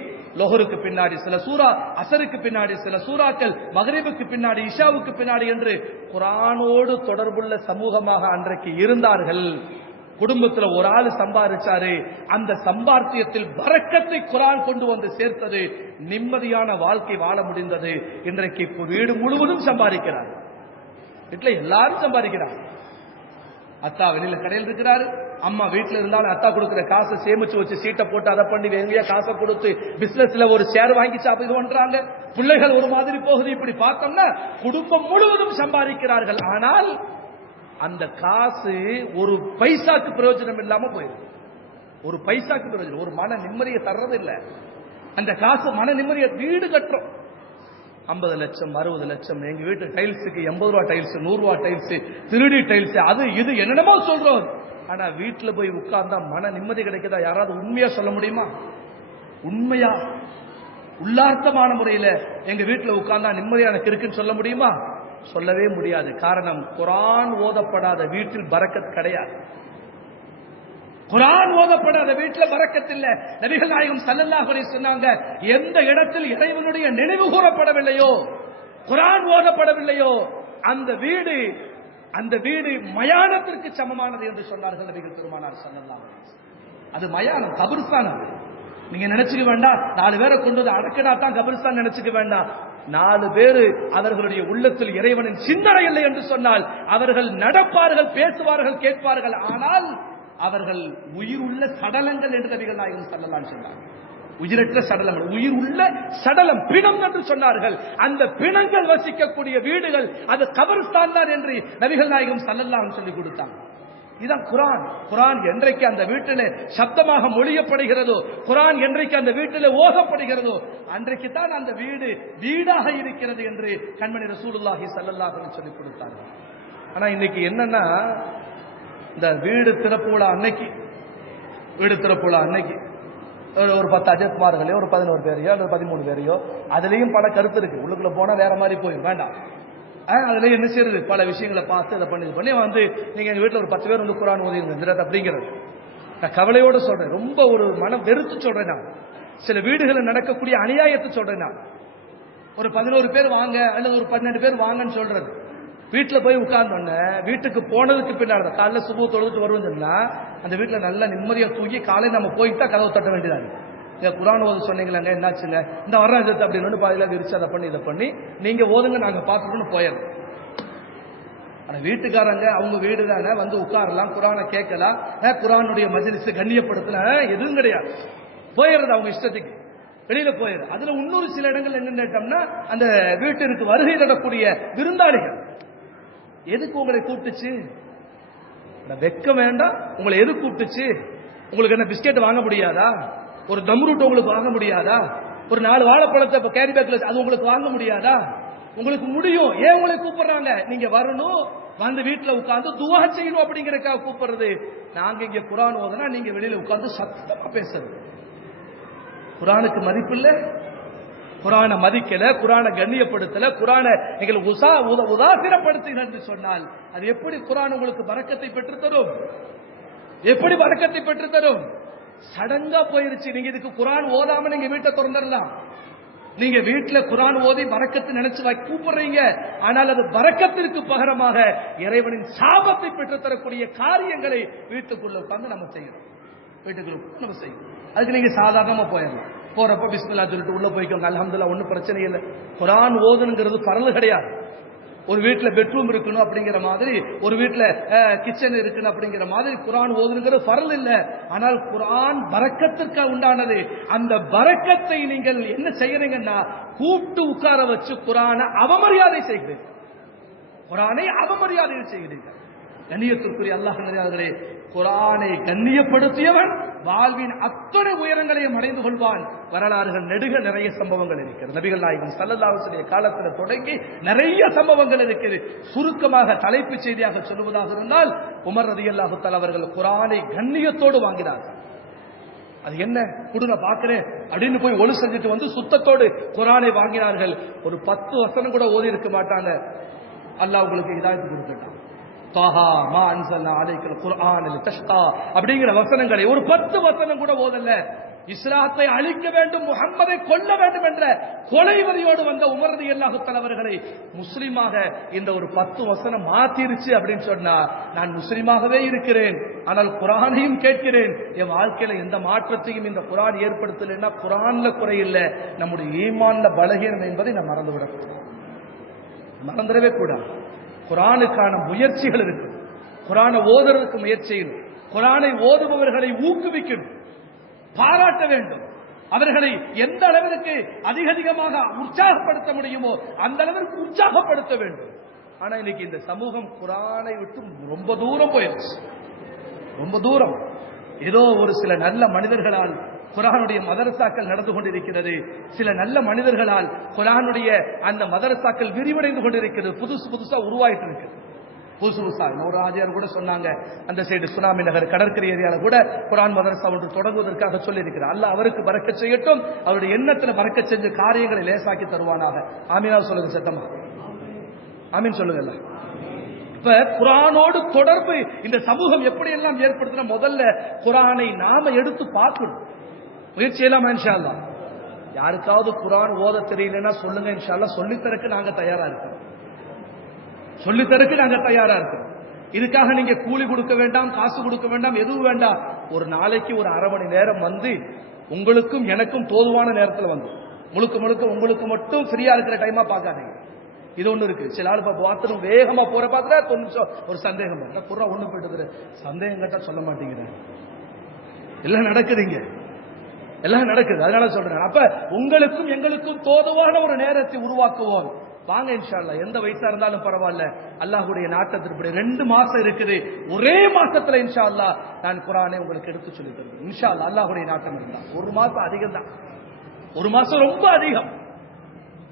லொஹருக்கு பின்னாடி சில சூரா, அசருக்கு பின்னாடி சில சூறாக்கள், மக்ரிபுக்கு பின்னாடி, இஷாவுக்கு பின்னாடி என்று குர்ஆனோடு தொடர்புள்ள சமூகமாக அன்றைக்கு இருந்தார்கள். குடும்பத்தில் ஒரு ஆள் சம்பாதிச்சாரு, அந்த சம்பாத்தியத்தில் பரக்கத்தை குர்ஆன் கொண்டு வந்து சேர்த்தது, நிம்மதியான வாழ்க்கை வாழ முடிந்தது. இன்றைக்கு இப்போ வீடு முழுவதும் சம்பாதிக்கிறார், வீட்டுல எல்லாரும் சம்பாதிக்கிறார். அத்தா வெளியில கடையில் இருக்கிறாரு, அம்மா வீட்டுல இருந்தாலும் அத்தா கொடுக்கிற காசை சேமிச்சு வச்சு சீட்டை போட்டு அதை பண்ணி எங்கேயா காசை கொடுத்து பிசினஸ்ல ஒரு ஷேர் வாங்கி சாப்பிட்டு பண்றாங்க. பிள்ளைகள் ஒரு மாதிரி போகுது. இப்படி பார்த்தோம்னா குடும்பம் முழுவதும் சம்பாதிக்கிறார்கள். ஆனால் அந்த காசு ஒரு பைசாக்கு பிரயோஜனம் இல்லாம போயிருக்கு. ஒரு பைசாக்கு பிரயோஜனம், ஒரு மன நிம்மதியை தர்றது இல்லை. அந்த காசு மன நிம்மதியை. வீடு கட்டுறோம் 50 லட்சம் 60 லட்சம், எங்க வீட்டு டைல்ஸுக்கு 80 ரூபா டைல்ஸ், 100 ரூபா டைல்ஸ், திருடி டைல்ஸ், அது இது என்னென்னமோ சொல்றோம். ஆனா வீட்டுல போய் உட்கார்ந்தா மன நிம்மதி கிடைக்குதா? யாராவது உண்மையா சொல்ல முடியுமா? உண்மையா உள்ளார்த்தமான முறையில எங்க வீட்டுல உட்கார்ந்தா நிம்மதியா எனக்கு இருக்குன்னு சொல்ல முடியுமா? சொல்லவே முடியாது. காரணம், குர்ஆன் ஓதப்படாத வீட்டில் பரக்கத் கிடையாது. குர்ஆன் ஓதப்படாத வீட்டில் பரக்கத் இல்ல. நபிகள் நாயகம் ஸல்லல்லாஹு அலைஹி சொன்னாங்க, எந்த இடத்தில் இறைவனுடைய நினைவு கூறப்படவில்லையோ, குர்ஆன் ஓதப்படவில்லையோ, அந்த வீடு மயானத்திற்கு சமமானது என்று சொன்னார்கள் நபிகள் பெருமானார் ஸல்லல்லாஹு அலைஹி வஸல்லம். அது மயானம், கபிர்ஸ்தான். அது நீங்க நினைச்சுக்க வேண்டாம் 4 பேரை கொண்டு வந்து அடக்கினா தான் கபிர்ஸ்தான் நினைச்சுக்க வேண்டாம். 4 பேரு அவர்களுடைய உள்ளத்தில் இறைவனின் சிந்தனை இல்லை என்று சொன்னால் அவர்கள் நடப்பார்கள், பேசுவார்கள், கேட்பார்கள். ஆனால் அவர்கள் உயிர் உள்ள சடலங்கள் என்று நபிகள் நாயகம் ஸல்லல்லாஹு அலைஹி வஸல்லம். உயிரற்ற சடலங்கள், உயிர் உள்ள சடலம், பிணம் என்று சொன்னார்கள். அந்த பிணங்கள் வசிக்கக்கூடிய வீடுகள் அது கபர்ஸ்தான் தான் என்று நபிகள் நாயகம் ஸல்லல்லாஹு அலைஹி வஸல்லம் சொல்லி கொடுத்தாங்க. இதான் குர்ஆன். குர்ஆன் என்றைக்கு அந்த வீட்டிலே சப்தமாக மொழியப்படுகிறதோ, குர்ஆன் என்றைக்கு அந்த வீட்டிலே ஓதப்படுகிறதோ, அன்றைக்கு தான் அந்த வீடு வீடாக இருக்கிறது என்று கண்மணி ரசூலுல்லாஹி ஸல்லல்லாஹு அலைஹி வஸல்லம் சொல்லி கொடுத்தார்கள். ஆனா இன்னைக்கு என்னன்னா, இந்த வீடு திறப்பு விழா அன்னைக்கு ஒரு 10 அஜத்மார்களையோ, ஒரு 11 பேரையோ, அல்லது 13 பேரையோ, அதுலயும் பல கருத்து இருக்கு. உள்ளுக்குள்ள போனா வேற மாதிரி போயிடும், வேண்டாம். அதுல என்ன செய்யறது, பல விஷயங்களை பார்த்து அதை பண்ணி வந்து நீங்க எங்க வீட்டுல ஒரு 10 பேர் வந்து குர்ஆன் ஓதிருங்க அப்படிங்கிறது. நான் கவலையோட சொல்றேன், ரொம்ப ஒரு மனம் வெறுத்து சொல்றேன். நான் சில வீடுகளில் நடக்கக்கூடிய அநியாயத்தை சொல்றேன். நான் ஒரு 11 பேர் வாங்க அல்லது ஒரு 12 பேர் வாங்கன்னு சொல்றது, வீட்டுல போய் உட்கார்ந்தோன்ன வீட்டுக்கு போனதுக்கு பின்னாடி காலைல சுபு தொழுதுட்டு வருவோம் சொன்னா அந்த வீட்டுல நல்லா நிம்மதியா தூங்கி காலையில் நம்ம போயிட்டா கதவை தட்ட வேண்டியதாங்க. குர்ஆன் ஓத சொன்னீங்களாங்க, என்னாச்சுங்க, இந்த வர்ற அப்படின்னு பாதியில விரிச்சு அதை பண்ணி இதை பண்ணி நீங்க ஓதுங்க, நாங்க பார்த்துக்கணும்னு போயிடலாம். ஆனா வீட்டுக்காரங்க அவங்க வீடு தானே, வந்து உட்காரலாம், குர்ஆனை கேட்கலாம், குர்ஆனுடைய மஜ்லிஸ் கண்ணியப்படுத்தல எதுவும் கிடையாது, போயிடுறது அவங்க இஷ்டத்துக்கு, வெளியில போயிடுது. அதுல இன்னொரு சில இடங்கள் என்ன கேட்டோம்னா, அந்த வீட்டிற்கு வருகை நடக்கூடிய விருந்தாளிகள், எதுக்கு உங்களை கூப்பிட்டுச்சு, வெக்க வேண்டாம், உங்களை எது கூப்பிட்டுச்சு, உங்களுக்கு என்ன பிஸ்கெட் வாங்க முடியாதா, ஒரு தம்ரூட் உங்களுக்கு வாங்க முடியாதா, ஒரு 4 வாழைப்பழத்தை கேரி பேக்ல அது உங்களுக்கு வாங்க முடியாதா, உங்களுக்கு முடியும். ஏன் உங்களை கூப்பிடுறாங்க, நீங்க வரணும், வந்து வீட்டுல உட்கார்ந்து துஆ செய்யணும் அப்படிங்கறதுக்காக கூப்பிடுறது. நாங்க இங்க குர்ஆன் ஓதுனா நீங்க வெளியில உட்கார்ந்து சத்தமா பேசுறது. குர்ஆனுக்கு மதிப்பில்ல, குர்ஆனை மதிக்கல, குர்ஆனை கண்ணியப்படுத்தல, குர்ஆனை நீங்கள் உதாசீனப்படுத்தின என்று சொன்னால் அது எப்படி குர்ஆன் உங்களுக்கு பரக்கத்தை பெற்று தரும், எப்படி பரக்கத்தை பெற்று தரும்? சடங்கா போயிருச்சு. நீங்க இதுக்கு குர்ஆன் ஓதாம நீங்க வீட்டை திறந்துடலாம். நீங்க வீட்டுல குர்ஆன் ஓதி பரக்கத்து நினைச்சு கூப்பிடுறீங்க, ஆனால் அது பரக்கத்திற்கு பகரமாக இறைவனின் சாபத்தை பெற்று தரக்கூடிய காரியங்களை வீட்டுக்குள்ள உட்கார்ந்து நம்ம செய்யணும், வீட்டுக்குள்ள நம்ம செய்யணும். அதுக்கு நீங்க சாதாரணமா போயிடலாம், போறப்ப பிஸ்மில்லாஹ் சொல்லிட்டு உள்ள போய்க்கோங்க, அல்ஹம்துலில்லாஹ், ஒன்னும் பிரச்சனை இல்லை. குர்ஆன் ஓதுங்கிறது பரல் கிடையாது. ஒரு வீட்டுல பெட்ரூம் இருக்கணும் அப்படிங்கிற மாதிரி, ஒரு வீட்டுல கிச்சன் இருக்கணும் அப்படிங்கிற மாதிரி குர்ஆன் ஓதுங்கிறது பரல் இல்ல. ஆனால் குர்ஆன் பரக்கத்திற்கு உண்டானது. அந்த பரக்கத்தை நீங்கள் என்ன செய்யறீங்கன்னா, கூப்பிட்டு உட்கார வச்சு குர்ஆனை அவமரியாதை செய்கிறீர்கள், குர்ஆனை அவமரியாதை செய்கிறீர்கள். கண்ணியத்திற்குரிய அல்லாஹ் நல்லடியார்களே, குர்ஆனை கண்ணியப்படுத்தியவன் வாழ்வின் அத்தனை உயரங்களையும் அடைந்து கொள்வான். வரலாறுகள் நெடுக நிறைய சம்பவங்கள் இருக்கிறது. நபிகள் நாயகம் ஸல்லல்லாஹு அலைஹி வஸல்லம் காலத்தில் தொடங்கி நிறைய சம்பவங்கள் இருக்கிறது. சுருக்கமாக தலைப்புச் செய்தியாக சொல்லுவதாக இருந்தால், உமர் ரலியல்லாஹு தஆலா அவர்கள் குர்ஆனை கண்ணியத்தோடு வாங்கினார். அது என்ன குடுங்க பாக்குறேன் அப்படின்னு போய் ஒளி செஞ்சுட்டு வந்து சுத்தத்தோடு குர்ஆனை வாங்கினார்கள். ஒரு 10 வசனம் கூட ஓதி இருக்க மாட்டாங்க. அல்லாஹ் உங்களுக்கு ஹிதாயத் கொடுத்துட்டான். தாஹா மா அன்ஸல்னா அலைக்கல் குர்ஆன லிதஷ்கா அப்படிங்கிற வசனங்களை ஒரு 10 வசனம் கூட ஓதல்ல. இஸ்லாத்தை அழிக்க வேண்டும், முஹம்மதை கொல்ல வேண்டும் என்ற கொலைவரியோடு வந்த உமர் ரலியல்லாஹு தஆலா அவர்களை முஸ்லிமாக இந்த ஒரு 10 வசனம் மாத்திருச்சு அப்படின்னு சொன்னா, நான் முஸ்லிமாகவே இருக்கிறேன், ஆனால் குர்ஆனையும் கேட்கிறேன், என் வாழ்க்கையில எந்த மாற்றத்தையும் இந்த குர்ஆன் ஏற்படுத்தலைன்னா குர்ஆன்ல குறை இல்லை, நம்முடைய ஈமான்ல பலகீனம் என்பதை நான் மறந்துவிடக்கூடாது, மறந்துடவே கூடாது. குர்ஆனுக்கான முயற்சிகள் இருக்கு. குர்ஆனை ஓதுறதுக்கு முயற்சிகள், குர்ஆனை ஓதுபவர்களை ஊக்குவிக்கணும், பாராட்ட வேண்டும். அவர்களை எந்த அளவிற்கு அதிகமாக உற்சாகப்படுத்த முடியுமோ அந்த அளவிற்கு உற்சாகப்படுத்த வேண்டும். ஆனா இன்னைக்கு இந்த சமூகம் குர்ஆனை விட்டு ரொம்ப தூரம் போயிடுச்சு, ரொம்ப தூரம். ஏதோ ஒரு சில நல்ல மனிதர்களால் குர்ஆனுடைய மதரசாக்கள் நடந்து கொண்டிருக்கிறது. சில நல்ல மனிதர்களால் குர்ஆனுடைய அந்த மதரசாக்கள் விரிவடைந்து கொண்டிருக்கிறது. புதுசா உருவாயிட்டு இருக்கு. புதுசா ஒரு ஆஜியார் கூட சொன்னாங்க, அந்த சைடு சுனாமி நகர் கடற்கரை ஏரியால கூட குர்ஆன் மதரசா ஒன்று தொடங்குவதற்காக சொல்லி இருக்கிறார். அல்லாஹ் அவருக்கு பரக்கத் செய்யட்டும், அவருடைய எண்ணத்துல பரக்கத் செஞ்சு காரியங்களை லேசாக்கி தருவானாக. ஆமீனா சொல்லுங்க சத்தமா, ஆமீன் சொல்லுங்க. இப்ப குர்ஆனோடு தொடர்பு இந்த சமூகம் எப்படி எல்லாம் ஏற்படுத்தின, முதல்ல குர்ஆனை நாம எடுத்து பார்க்கணும், முயற்சி செய்யலாமா இன்ஷா அல்லாஹ். யாருக்காவது குர்ஆன் ஓத தெரியலன்னா சொல்லுங்க, இன்ஷா அல்லாஹ் சொல்லித்தரக்கு நாங்க தயாரா இருக்கோம், சொல்லித்தரக்கு நாங்க தயாரா இருக்கோம். இதுக்காக நீங்க கூலி கொடுக்க வேண்டாம், காசு கொடுக்க வேண்டாம், எதுவும் வேண்டாம். ஒரு நாளைக்கு ஒரு அரை மணி நேரம் வந்து உங்களுக்கும் எனக்கும் தோதுவான நேரத்தில் வந்து முழுக்க உங்களுக்கு மட்டும் ஃப்ரீயா இருக்கிற டைமா பார்க்காதீங்க. இது ஒண்ணு இருக்கு. சில ஆள் பாத்ரூம் வேகமா போற பார்த்தா 9 நிமிஷம் ஒரு சந்தேகம் புறா ஒண்ணு போயிட்டு சந்தேகம் கேட்டா சொல்ல மாட்டேங்கிறேன். எல்லாம் நடக்குதுங்க, எல்லாம் நடக்குது. அதனால சொல்றேன், அப்ப உங்களுக்கும் எங்களுக்கும் தோதுவான ஒரு நேரத்தை உருவாக்குவோம். வாங்க இன்ஷா அல்லாஹ். எந்த வயசா இருந்தாலும் பரவாயில்ல, அல்லாஹ்வுடைய நாட்டத்திற்கு 2 மாசம் இருக்குது. ஒரே மாசத்துல இன்ஷா அல்லாஹ் நான் குர்ஆனை உங்களுக்கு எடுத்து சொல்லி தருவேன் இன்ஷா அல்லாஹ். அல்லாஹ்வுடைய நாட்டம் இருந்தா 1 மாசம் அதிகம் தான், 1 மாசம் ரொம்ப அதிகம்.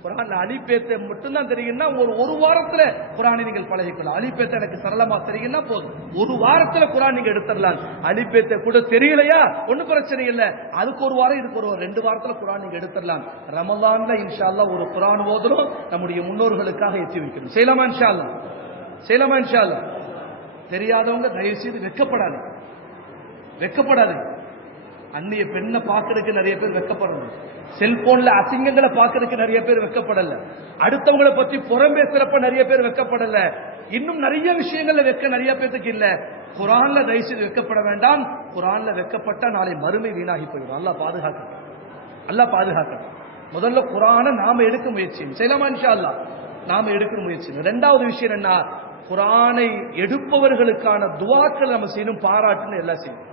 குர்ஆன்ல அலிபேத்தை மட்டும்தான் தெரியும்னா ஒரு வாரத்துல குர்ஆனை நீங்கள் பழகிக்கலாம். அலிபேத்தை எனக்கு சரளமா தெரியும்னா போதும், 1 வாரத்துல குர்ஆன் நீங்க எடுத்துடலாம். அலிபேத்தை கூட தெரியலையா ஒன்னும் பிரச்சனை இல்லை, அதுக்கு 1 வாரம் இதுக்கு 1 வாரம், 2 வாரத்துல குர்ஆன் நீங்க எடுத்துடலாம். ரமலான்ல இன்ஷா அல்லாஹ் ஒரு குர்ஆன் ஓதுறோம், நம்முடைய முன்னோர்களுக்காக எத்தி வைக்கணும். செய்யலாமா இன்ஷா அல்லாஹ், செய்யலாமா இன்ஷா அல்லாஹ். தெரியாதவங்க தயவு செய்து வெக்கப்படாது. அந்நிய பெண்ணை பார்க்கறதுக்கு நிறைய பேர் வெக்கப்படணும், செல்போன்ல அசிங்கங்களை பார்க்கறதுக்கு நிறைய பேர் வெக்கப்படல, அடுத்தவங்களை பத்தி புறம் பேசுறப்ப நிறைய பேர் வெக்கப்படல, இன்னும் நிறைய விஷயங்கள்ல வெக்க நிறைய பேருக்கு இல்ல. குர்ஆன்ல தயவு செய்து வெக்கப்பட வேண்டாம். குர்ஆன்ல வெக்கப்பட்டா நாளை மறுமை வீணாகி போயிடும். அல்லாஹ் பாதுகாக்கட்டும், அல்லாஹ் பாதுகாக்கட்டும். முதல்ல குர்ஆனை நாம எடுக்க முயற்சி செய்யலாமா இன்ஷா அல்லாஹ், நாம எடுக்க முயற்சி. 2வது விஷயம் என்ன, குர்ஆனை எடுப்பவர்களுக்கான துஆக்கள் நம்ம செய்யணும், பாராட்டுன்னு எல்லாம் செய்யணும்.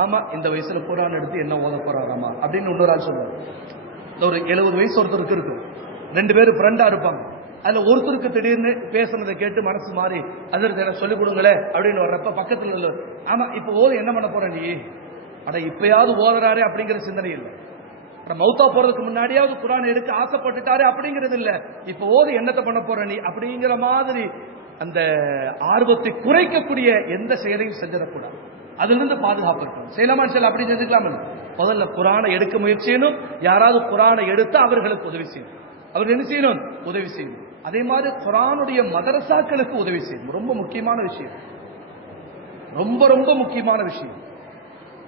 ஆமா இந்த வயசுல குர்ஆன் எடுத்து என்ன ஓத போறாராமா அப்படின்னு இன்னொரு ஆள் சொல்லுவாங்க. ஒரு 70 வயசு ஒருத்தருக்கு இருக்கு, 2 பேரும் ஃப்ரெண்டா இருப்பாங்க. அதுல ஒருத்தருக்கு திடீர்னு பேசுனதை கேட்டு மனசு மாறி அதற்கு எனக்கு சொல்லிக் கொடுங்களே அப்படின்னு வர்றப்ப பக்கத்துல உள்ள, ஆமா இப்ப ஓத என்ன பண்ண போற நீ, அட இப்பயாவது ஓதுறாரு அப்படிங்கிற சிந்தனை இல்லை. மௌத்தா போறதுக்கு முன்னாடியாவது குர்ஆன் எடுக்க ஆசைப்பட்டுட்டாரு அப்படிங்கிறது இல்ல, இப்ப ஓது என்னத்தை பண்ண போற நீ அப்படிங்கிற மாதிரி அந்த ஆர்வத்தை குறைக்கக்கூடிய எந்த செயலையும் செஞ்சிடக்கூடாது. அதுல இருந்து பாதுகாப்பு இருக்கணும். செய்யலாமா செல்ல அப்படி செஞ்சுக்கலாம். முதல்ல குர்ஆனை எடுக்க முயற்சி செய்யணும். யாராவது குர்ஆனை எடுத்து அவர்களுக்கு உதவி செய்யணும், அவர்கள் என்ன செய்யணும், உதவி செய்யணும். அதே மாதிரி குர்ஆனுடைய மதரசாக்களுக்கு உதவி செய்யணும். ரொம்ப முக்கியமான விஷயம், ரொம்ப முக்கியமான விஷயம்.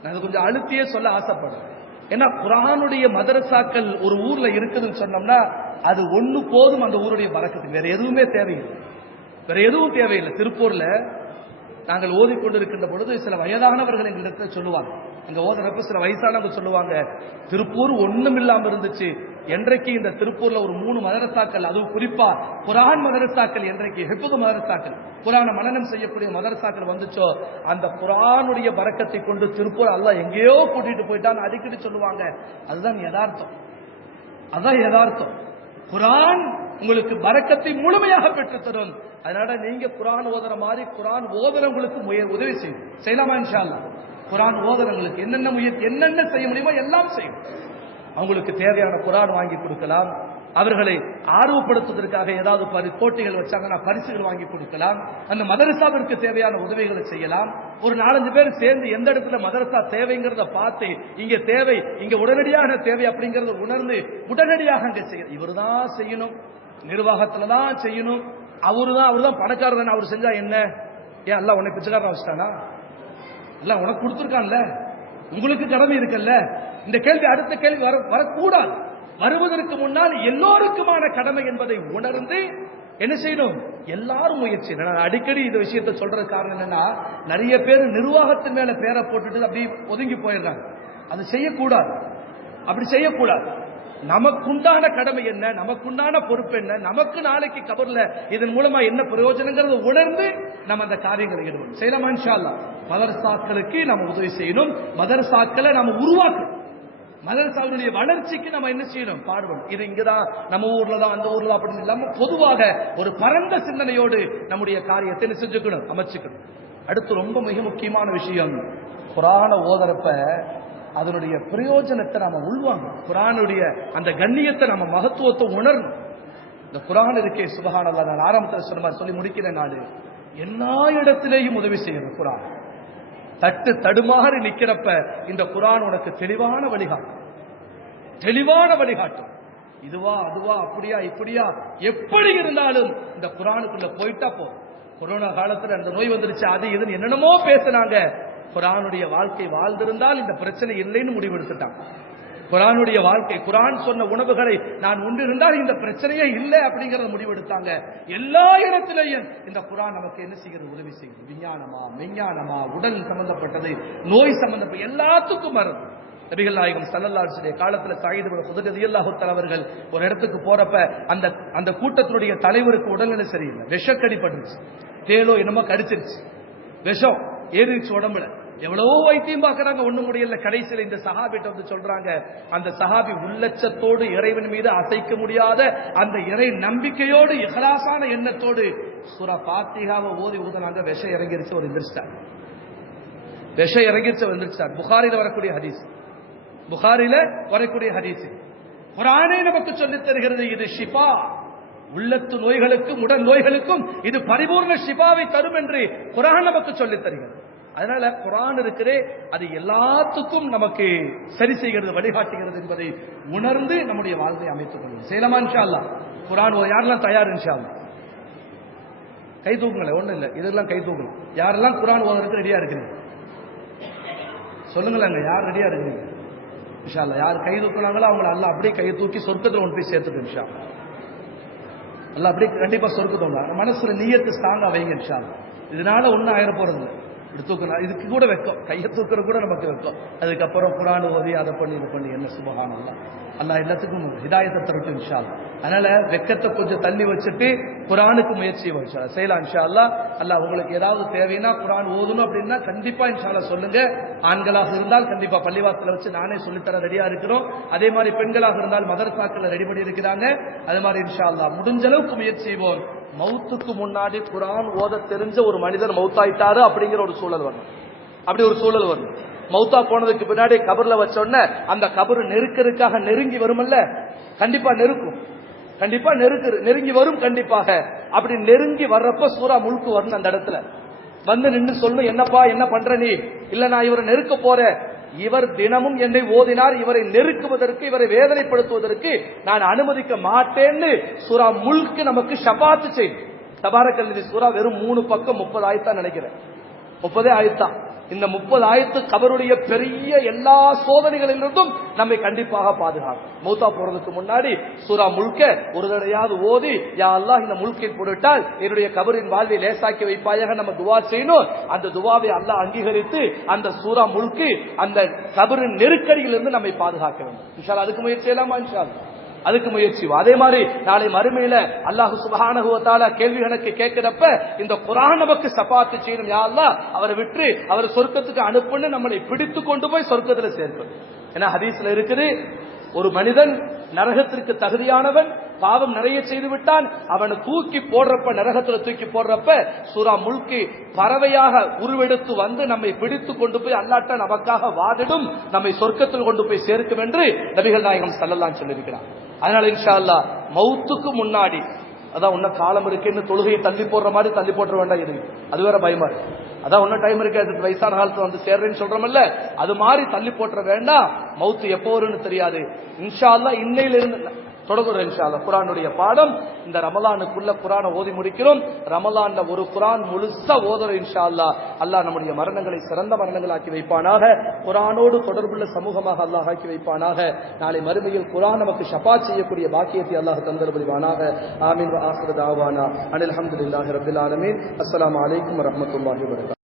நான் கொஞ்சம் அழுத்தியே சொல்ல ஆசைப்படுறேன். ஏன்னா குர்ஆனுடைய மதரசாக்கள் ஒரு ஊர்ல இருக்குதுன்னு சொன்னோம்னா அது ஒண்ணு போதும் அந்த ஊருடைய பரக்கத்துக்கு, வேற எதுவுமே தேவையில்லை, வேற எதுவும் தேவையில்லை. திருப்பூர்ல நாங்கள் ஓதிக்கொண்டிருக்கின்ற பொழுது சில வயதானவர்கள் எங்களிடத்துல சொல்லுவாங்க, அங்க ஓதுறப்ப சில வயசானவங்க சொல்லுவாங்க, திருப்பூர் ஒண்ணும் இல்லாம இருந்துச்சு, என்றைக்கு இந்த திருப்பூர்ல ஒரு 3 மதரசாக்கள், அதுவும் குறிப்பா குர்ஆன் மதரசாக்கள், என்றைக்கு ஹிஃப்து மதரசாக்கள், குர்ஆனை மனனம் செய்யக்கூடிய மதரசாக்கள் வந்துச்சோ அந்த குர்ஆனுடைய பரக்கத்தை கொண்டு திருப்பூர் அல்லாஹ் எங்கேயோ கூட்டிட்டு போயிட்டான்னு அடிக்கடி சொல்லுவாங்க. அதுதான் யதார்த்தம், அதான் யதார்த்தம். குர்ஆன் உங்களுக்கு பரக்கத்தை முழுமையாக பெற்றுத் தரும். அதனால நீங்க குர்ஆன் ஓதுற மாதிரி குர்ஆன் ஓதுறவங்களுக்கு உதவி செய்யலாமா இன்ஷா அல்லாஹ்? குர்ஆன் ஓதுறவங்களுக்கு என்னென்ன செய்ய முடியுமோ எல்லாம் செய்யும். அவங்களுக்கு தேவையான குர்ஆன் வாங்கி கொடுக்கலாம், அவர்களை ஆர்வப்படுத்துவதற்காக ஏதாவது போட்டிகள் வச்சாங்கன்னா பரிசுகள் வாங்கி கொடுக்கலாம், அந்த மதரசாவிற்கு தேவையான உதவிகளை செய்யலாம். ஒரு 4-5 பேர் சேர்ந்து எந்த இடத்துல மதரசா தேவைங்கிறத பார்த்து இங்க தேவை, இங்க உடனடியாக தேவை அப்படிங்கறத உணர்ந்து உடனடியாக அங்க செய்ய. இவருதான் செய்யணும், நிர்வாகத்துல தான் செய்யணும், அவருதான் பணக்காரர் தானே, அவர் செஞ்சா என்ன? ஏன் அல்லாஹ் உன்னை பிச்சைக்காரன் வச்சுட்டானா? அல்லாஹ் உனக்கு கொடுத்துருக்கான்ல, உங்களுக்கு கடமை இருக்குல்ல. இந்த கேள்வி அடுத்த கேள்வி வரக்கூடாது. வருவதற்கு முன்னால் எல்லோருக்குமான கடமை என்பதை உணர்ந்து என்ன செய்யணும்? எல்லாரும் முயற்சி. நான் அடிக்கடி இந்த விஷயத்தை சொல்றது காரணம் என்னன்னா, நிறைய பேர் நிர்வாகத்தின் மேல பேரை போட்டுட்டு அப்படி ஒதுங்கி போயிடுறாங்க. அது செய்யக்கூடாது, அப்படி செய்யக்கூடாது. நமக்குண்டான கடமை என்ன, நமக்குண்டான பொறுப்பு என்ன, நமக்கு நாளைக்கு கபர்ல இதன் மூலமா என்ன பிரயோஜனங்கிறத உணர்ந்து நம்ம அந்த காரியங்களை ஈடுபடும் செய்யலாமா இன்ஷா அல்லாஹ்? மதரசாக்களுக்கு நம்ம உதவி செய்யணும், மதரசாக்களை நம்ம உருவாக்கணும், மதரசாவுடைய வளர்ச்சிக்கு நம்ம என்ன செய்யணும்? பாடுபடும். இது இங்கதான் நம்ம ஊர்ல தான் அந்த ஊர்ல அப்படின்னு இல்லாம பொதுவாக ஒரு பரந்த சிந்தனையோடு நம்முடைய காரியத்தை என்ன செஞ்சுக்கணும்? அமைச்சுக்கணும். அடுத்து ரொம்ப மிக முக்கியமான விஷயம், குர்ஆன ஓதுறப்ப அதனுடைய பிரயோஜனத்தை நாம உள்வாங்க, குர்ஆனுடைய அந்த கண்ணியத்தை நம்ம மகத்துவத்தை உணரணும். இந்த குர்ஆன் இருக்கே சுப்ஹானல்லாஹ், நான் ஆரம்பத்தில் சொன்ன மாதிரி சொல்லி முடிக்கிறேன். நான் எல்லா இடத்திலேயும் உதவி செய்யணும். குர்ஆன் தடுமாறி நிக்கிறப்ப இந்த குர்ஆன் உனக்கு தெளிவான வழிகாட்டும். இதுவா அதுவா அப்படியா இப்படியா எப்படி இருந்தாலும் இந்த குர்ஆனுக்குள்ள போயிட்டா போதும். கொரோனா காலத்துல அந்த நோய் வந்துருச்சு, அது இதுன்னு என்னென்னமோ பேசினாங்க. குர்ஆனுடைய வாழ்க்கை வாழ்ந்திருந்தால் இந்த பிரச்சனை இல்லைன்னு முடிவெடுத்துட்டாங்க. குர்ஆனுடைய வாழ்க்கை, குர்ஆன் சொன்ன உணவுகளை நான் உண்டிருந்தால் இந்த பிரச்சனையே இல்லை அப்படிங்கறத முடிவெடுத்தாங்க. எல்லா இடத்திலையும் இந்த குர்ஆன் நமக்கு என்ன செய்கிறது? உதவி செய்கிறது. விஞ்ஞானமா மெஞ்ஞானமா உடல் சம்பந்தப்பட்டது, நோய் சம்பந்தப்பட்ட எல்லாத்துக்கும் மருந்து. நபிகள் நாயகம் ஸல்லல்லாஹு அலைஹி வஸல்லம் காலத்துல சயீத் இப்னு குத்ர் ரலியல்லாஹு தஆலா அவர்கள் ஒரு இடத்துக்கு போறப்ப அந்த கூட்டத்தினுடைய தலைவருக்கு உடல்நிலை சரியில்லை, விஷக்கடி பட்டுச்சு, தேளோ என்னமோ கடிச்சிருச்சு, விஷம் ஏறிச்சு உடம்புல. எவ்வளவோ வைத்தியம் பார்க்கறாங்க, ஒண்ணும் முடியல. கடைசியில் இந்த சஹாபிட்ட வந்து சொல்றாங்க, அந்த சஹாபி உள்ளச்சத்தோடு இறைவன் மீது அசைக்க முடியாத அந்த இறை நம்பிக்கையோடு இஹ்லாஸான எண்ணத்தோடு சூரா ஃபாத்திஹாவை ஓதி ஊதுனாங்க. விஷம் இறங்கிருச்சு, ஒரு எந்திரிச்சிட்டார். விஷம் இறங்கிருச்சு, எந்திரிச்சிட்டார். புகாரில வரக்கூடிய ஹதீஸ். குர்ஆனே நமக்கு சொல்லித் தருகிறது, இது ஷிஃபா, உள்ளத்து நோய்களுக்கும் உடல் நோய்களுக்கும் இது பரிபூர்ண ஷிஃபாவை தரும் என்று குர்ஆன் நமக்கு சொல்லித் தருகிறது. அதனால குர்ஆன் இருக்கிறே அது எல்லாத்துக்கும் நமக்கு சரி செய்கிறது, வழிகாட்டுகிறது என்பதை உணர்ந்து நம்முடைய வாழ்வை அமைத்துக் கொள்ளும் செய்யலாமா இன்ஷா அல்லாஹ்? குர்ஆன் யாரெல்லாம் தயார் இன்ஷா அல்லாஹ்? கை தூக்குங்களேன், ஒண்ணும் இல்லை, இதெல்லாம் கை தூக்கணும். யாரெல்லாம் குர்ஆன் ஓதுறதுக்கு ரெடியா இருக்கிறீங்க சொல்லுங்களேங்க, யார் ரெடியா இருக்கிறீங்க இன்ஷா அல்லாஹ்? யார் கை தூக்குனாங்களோ அவங்களை அல்லாஹ் அப்படியே கை தூக்கி சொர்க்கத்தில் ஒன்று போய் சேர்த்துக்கு இன்ஷா அல்லாஹ். அப்படியே கண்டிப்பா சொர்க்கத்தோங்க மனசுல நியத்து ஸ்ட்ராங்கா வைங்க இன்ஷா அல்லாஹ். இதனால ஒன்னும் ஆயிர போறது தூக்கலாம், இதுக்கு கூட வெக்கம், கையை தூக்குற கூட நமக்கு வெக்கம். அதுக்கப்புறம் குர்ஆன் ஓதி அதை பண்ணி இதை பண்ணி என்ன சுப்ஹானல்லாஹ். அல்லாஹ் எல்லாத்துக்கும் ஹிதாயத்தை தரட்டும் இன்ஷா அல்லாஹ். அதனால வெக்கத்தை கொஞ்சம் தள்ளி வச்சுட்டு குர்ஆனுக்கு முயற்சி செய்யலாம் இன்ஷா அல்லாஹ். அல்லாஹ் உங்களுக்கு ஏதாவது தேவைன்னா குர்ஆன் ஓதணும் அப்படின்னா கண்டிப்பா இன்ஷா அல்லாஹ் சொல்லுங்க. ஆண்களாக இருந்தால் கண்டிப்பா பள்ளிவாசல வச்சு நானே சொல்லித்தர ரெடியா இருக்கிறோம். அதே மாதிரி பெண்களாக இருந்தால் மதரசாக்கள் ரெடி பண்ணி இருக்கிறாங்க. அது மாதிரி இன்ஷா அல்லாஹ் முடிஞ்ச அளவுக்கு முயற்சி செய்வோம். மௌத்துக்கு முன்னாடி குர்ஆன் ஓத தெரிஞ்ச ஒரு மனிதர் மௌத்தாயிட்டாரு அப்படிங்கிற ஒரு சூழல் வரணும். அப்படி ஒரு சூழல் வரணும். மௌத்தா போனதுக்கு பின்னாடி கபர்ல வச்சோன்ன அந்த கபர் நெருக்கருக்காக நெருங்கி வருமல்ல, கண்டிப்பா நெருக்கும், கண்டிப்பா நெருங்கி வரும் கண்டிப்பாக. அப்படி நெருங்கி வர்றப்ப சூரா முல்க் வரணும். அந்த இடத்துல வந்து நின்று சொல்லணும், என்னப்பா என்ன பண்ற நீ? இல்ல நான் இவரை நெருக்க போறேன், இவர் தினமும் என்னை ஓதினார், இவரை நெருக்குவதற்கு இவரை வேதனைப்படுத்துவதற்கு நான் அனுமதிக்க மாட்டேன்னு சூரா முல்க் நமக்கு ஷபாத்து செய்யும். தபாரக்கல்லதி சூரா வெறும் 3 பக்கம் 30 ஆயத்தான் நினைக்கிறேன், 30 ஆயத்தான். இந்த 30 ஆயத்து கபருடைய பெரிய எல்லா சோதனைகளிலிருந்தும் நம்மை கண்டிப்பாக பாதுகாக்கும். மௌத்தா போறதுக்கு முன்னாடி சூரா முல்க ஒரு தடவையாவது ஓதி, யா அல்லாஹ் இந்த முல்கில் போட்டுட்டால் என்னுடைய கபரின் வாழ்வை லேசாக்கி வைப்பாயாக நம்ம துவா செய்யணும். அந்த துவாவை அல்லாஹ் அங்கீகரித்து அந்த சூரா முல்கு அந்த கபரின் நெருக்கடியிலிருந்து நம்மை பாதுகாக்க வேண்டும். இன்ஷா அல்லாஹ் அதுக்கு முயற்சி செய்யலாமா? இன்ஷா அல்லாஹ் அதுக்கு முயற்சி. அதே மாதிரி நாளை மறுமையில அல்லாஹ் சுப்ஹானஹு வ தஆலா கேள்வி கணக்கு கேட்கிறப்ப இந்த குர்ஆன் நமக்கு ஷஃபாத் செய்யணும். யா அல்லாஹ் அவரை விட்டு அவரை சொர்க்கத்துக்கு அனுப்புன்னு நம்மளை பிடித்து கொண்டு போய் சொர்க்கத்துல சேர்க்கணும். ஏன்னா ஹதீஸ்ல இருக்குது, ஒரு மனிதன் நரகத்திற்கு தகுதியானவன், பாவம் நிறைய செய்து விட்டான், அவனை தூக்கி போடுறப்ப, நரகத்துல தூக்கி போடுறப்ப சூரா முல்கி பறவையாக உருவெடுத்து வந்து நம்மை பிடித்து கொண்டு போய் அல்லாஹ் நமக்காக வாதிடும், நம்மை சொர்க்கத்தில் கொண்டு போய் சேர்க்கும் என்று நபிகள் நாயகம் ஸல்லல்லாஹு அலைஹி சொல்லியிருக்கிறார். அதனால இன்ஷா அல்லாஹ் மௌத்துக்கு முன்னாடி, அதான் உன்ன காலம் இருக்குன்னு தொழுகையை தள்ளி போடுற மாதிரி தள்ளி போட்டுற வேண்டாம் இருக்கு, அது வேற பயமா இருக்கு. அதான் ஒன்னும் டைம் இருக்கு, வயசான காலத்துல வந்து சேர்றேன்னு சொல்றோம்ல, அது மாதிரி தள்ளி போட்டுற வேண்டாம். மௌத்து எப்போ வரும்னு தெரியாது. இன்ஷா அல்லாஹ் இன்னையிலிருந்து தொடங்குறோம் இன்ஷா அல்லாஹ் குர்ஆனுடைய பாடம். இந்த ரமலானுக்குள்ள குர்ஆனை ஓதி முடிக்கிறோம். ரமலான்ல ஒரு குர்ஆன் முழுசா ஓதுறோம் இன்ஷா அல்லாஹ். அல்லாஹ் நம்முடைய மரணங்களை சிறந்த மரணங்களாக்கி வைப்பானாக. குர்ஆனோடு தொடர்புள்ள சமூகமாக அல்லாஹ் ஆக்கி வைப்பானாக. நாளை மறுமையில் குர்ஆன் நமக்கு ஷஃபாத் செய்யக்கூடிய பாக்கியத்தை அல்லாஹ் தந்தருள் புரிவானாக. ஆமீன். வ ஆகிரு தாவானா அனில் ஹம்துலில்லாஹி ரப்பில் ஆலமீன். அஸ்ஸலாமு அலைக்கும் வ ரஹ்மத்துல்லாஹி வ பரகாத்துஹு.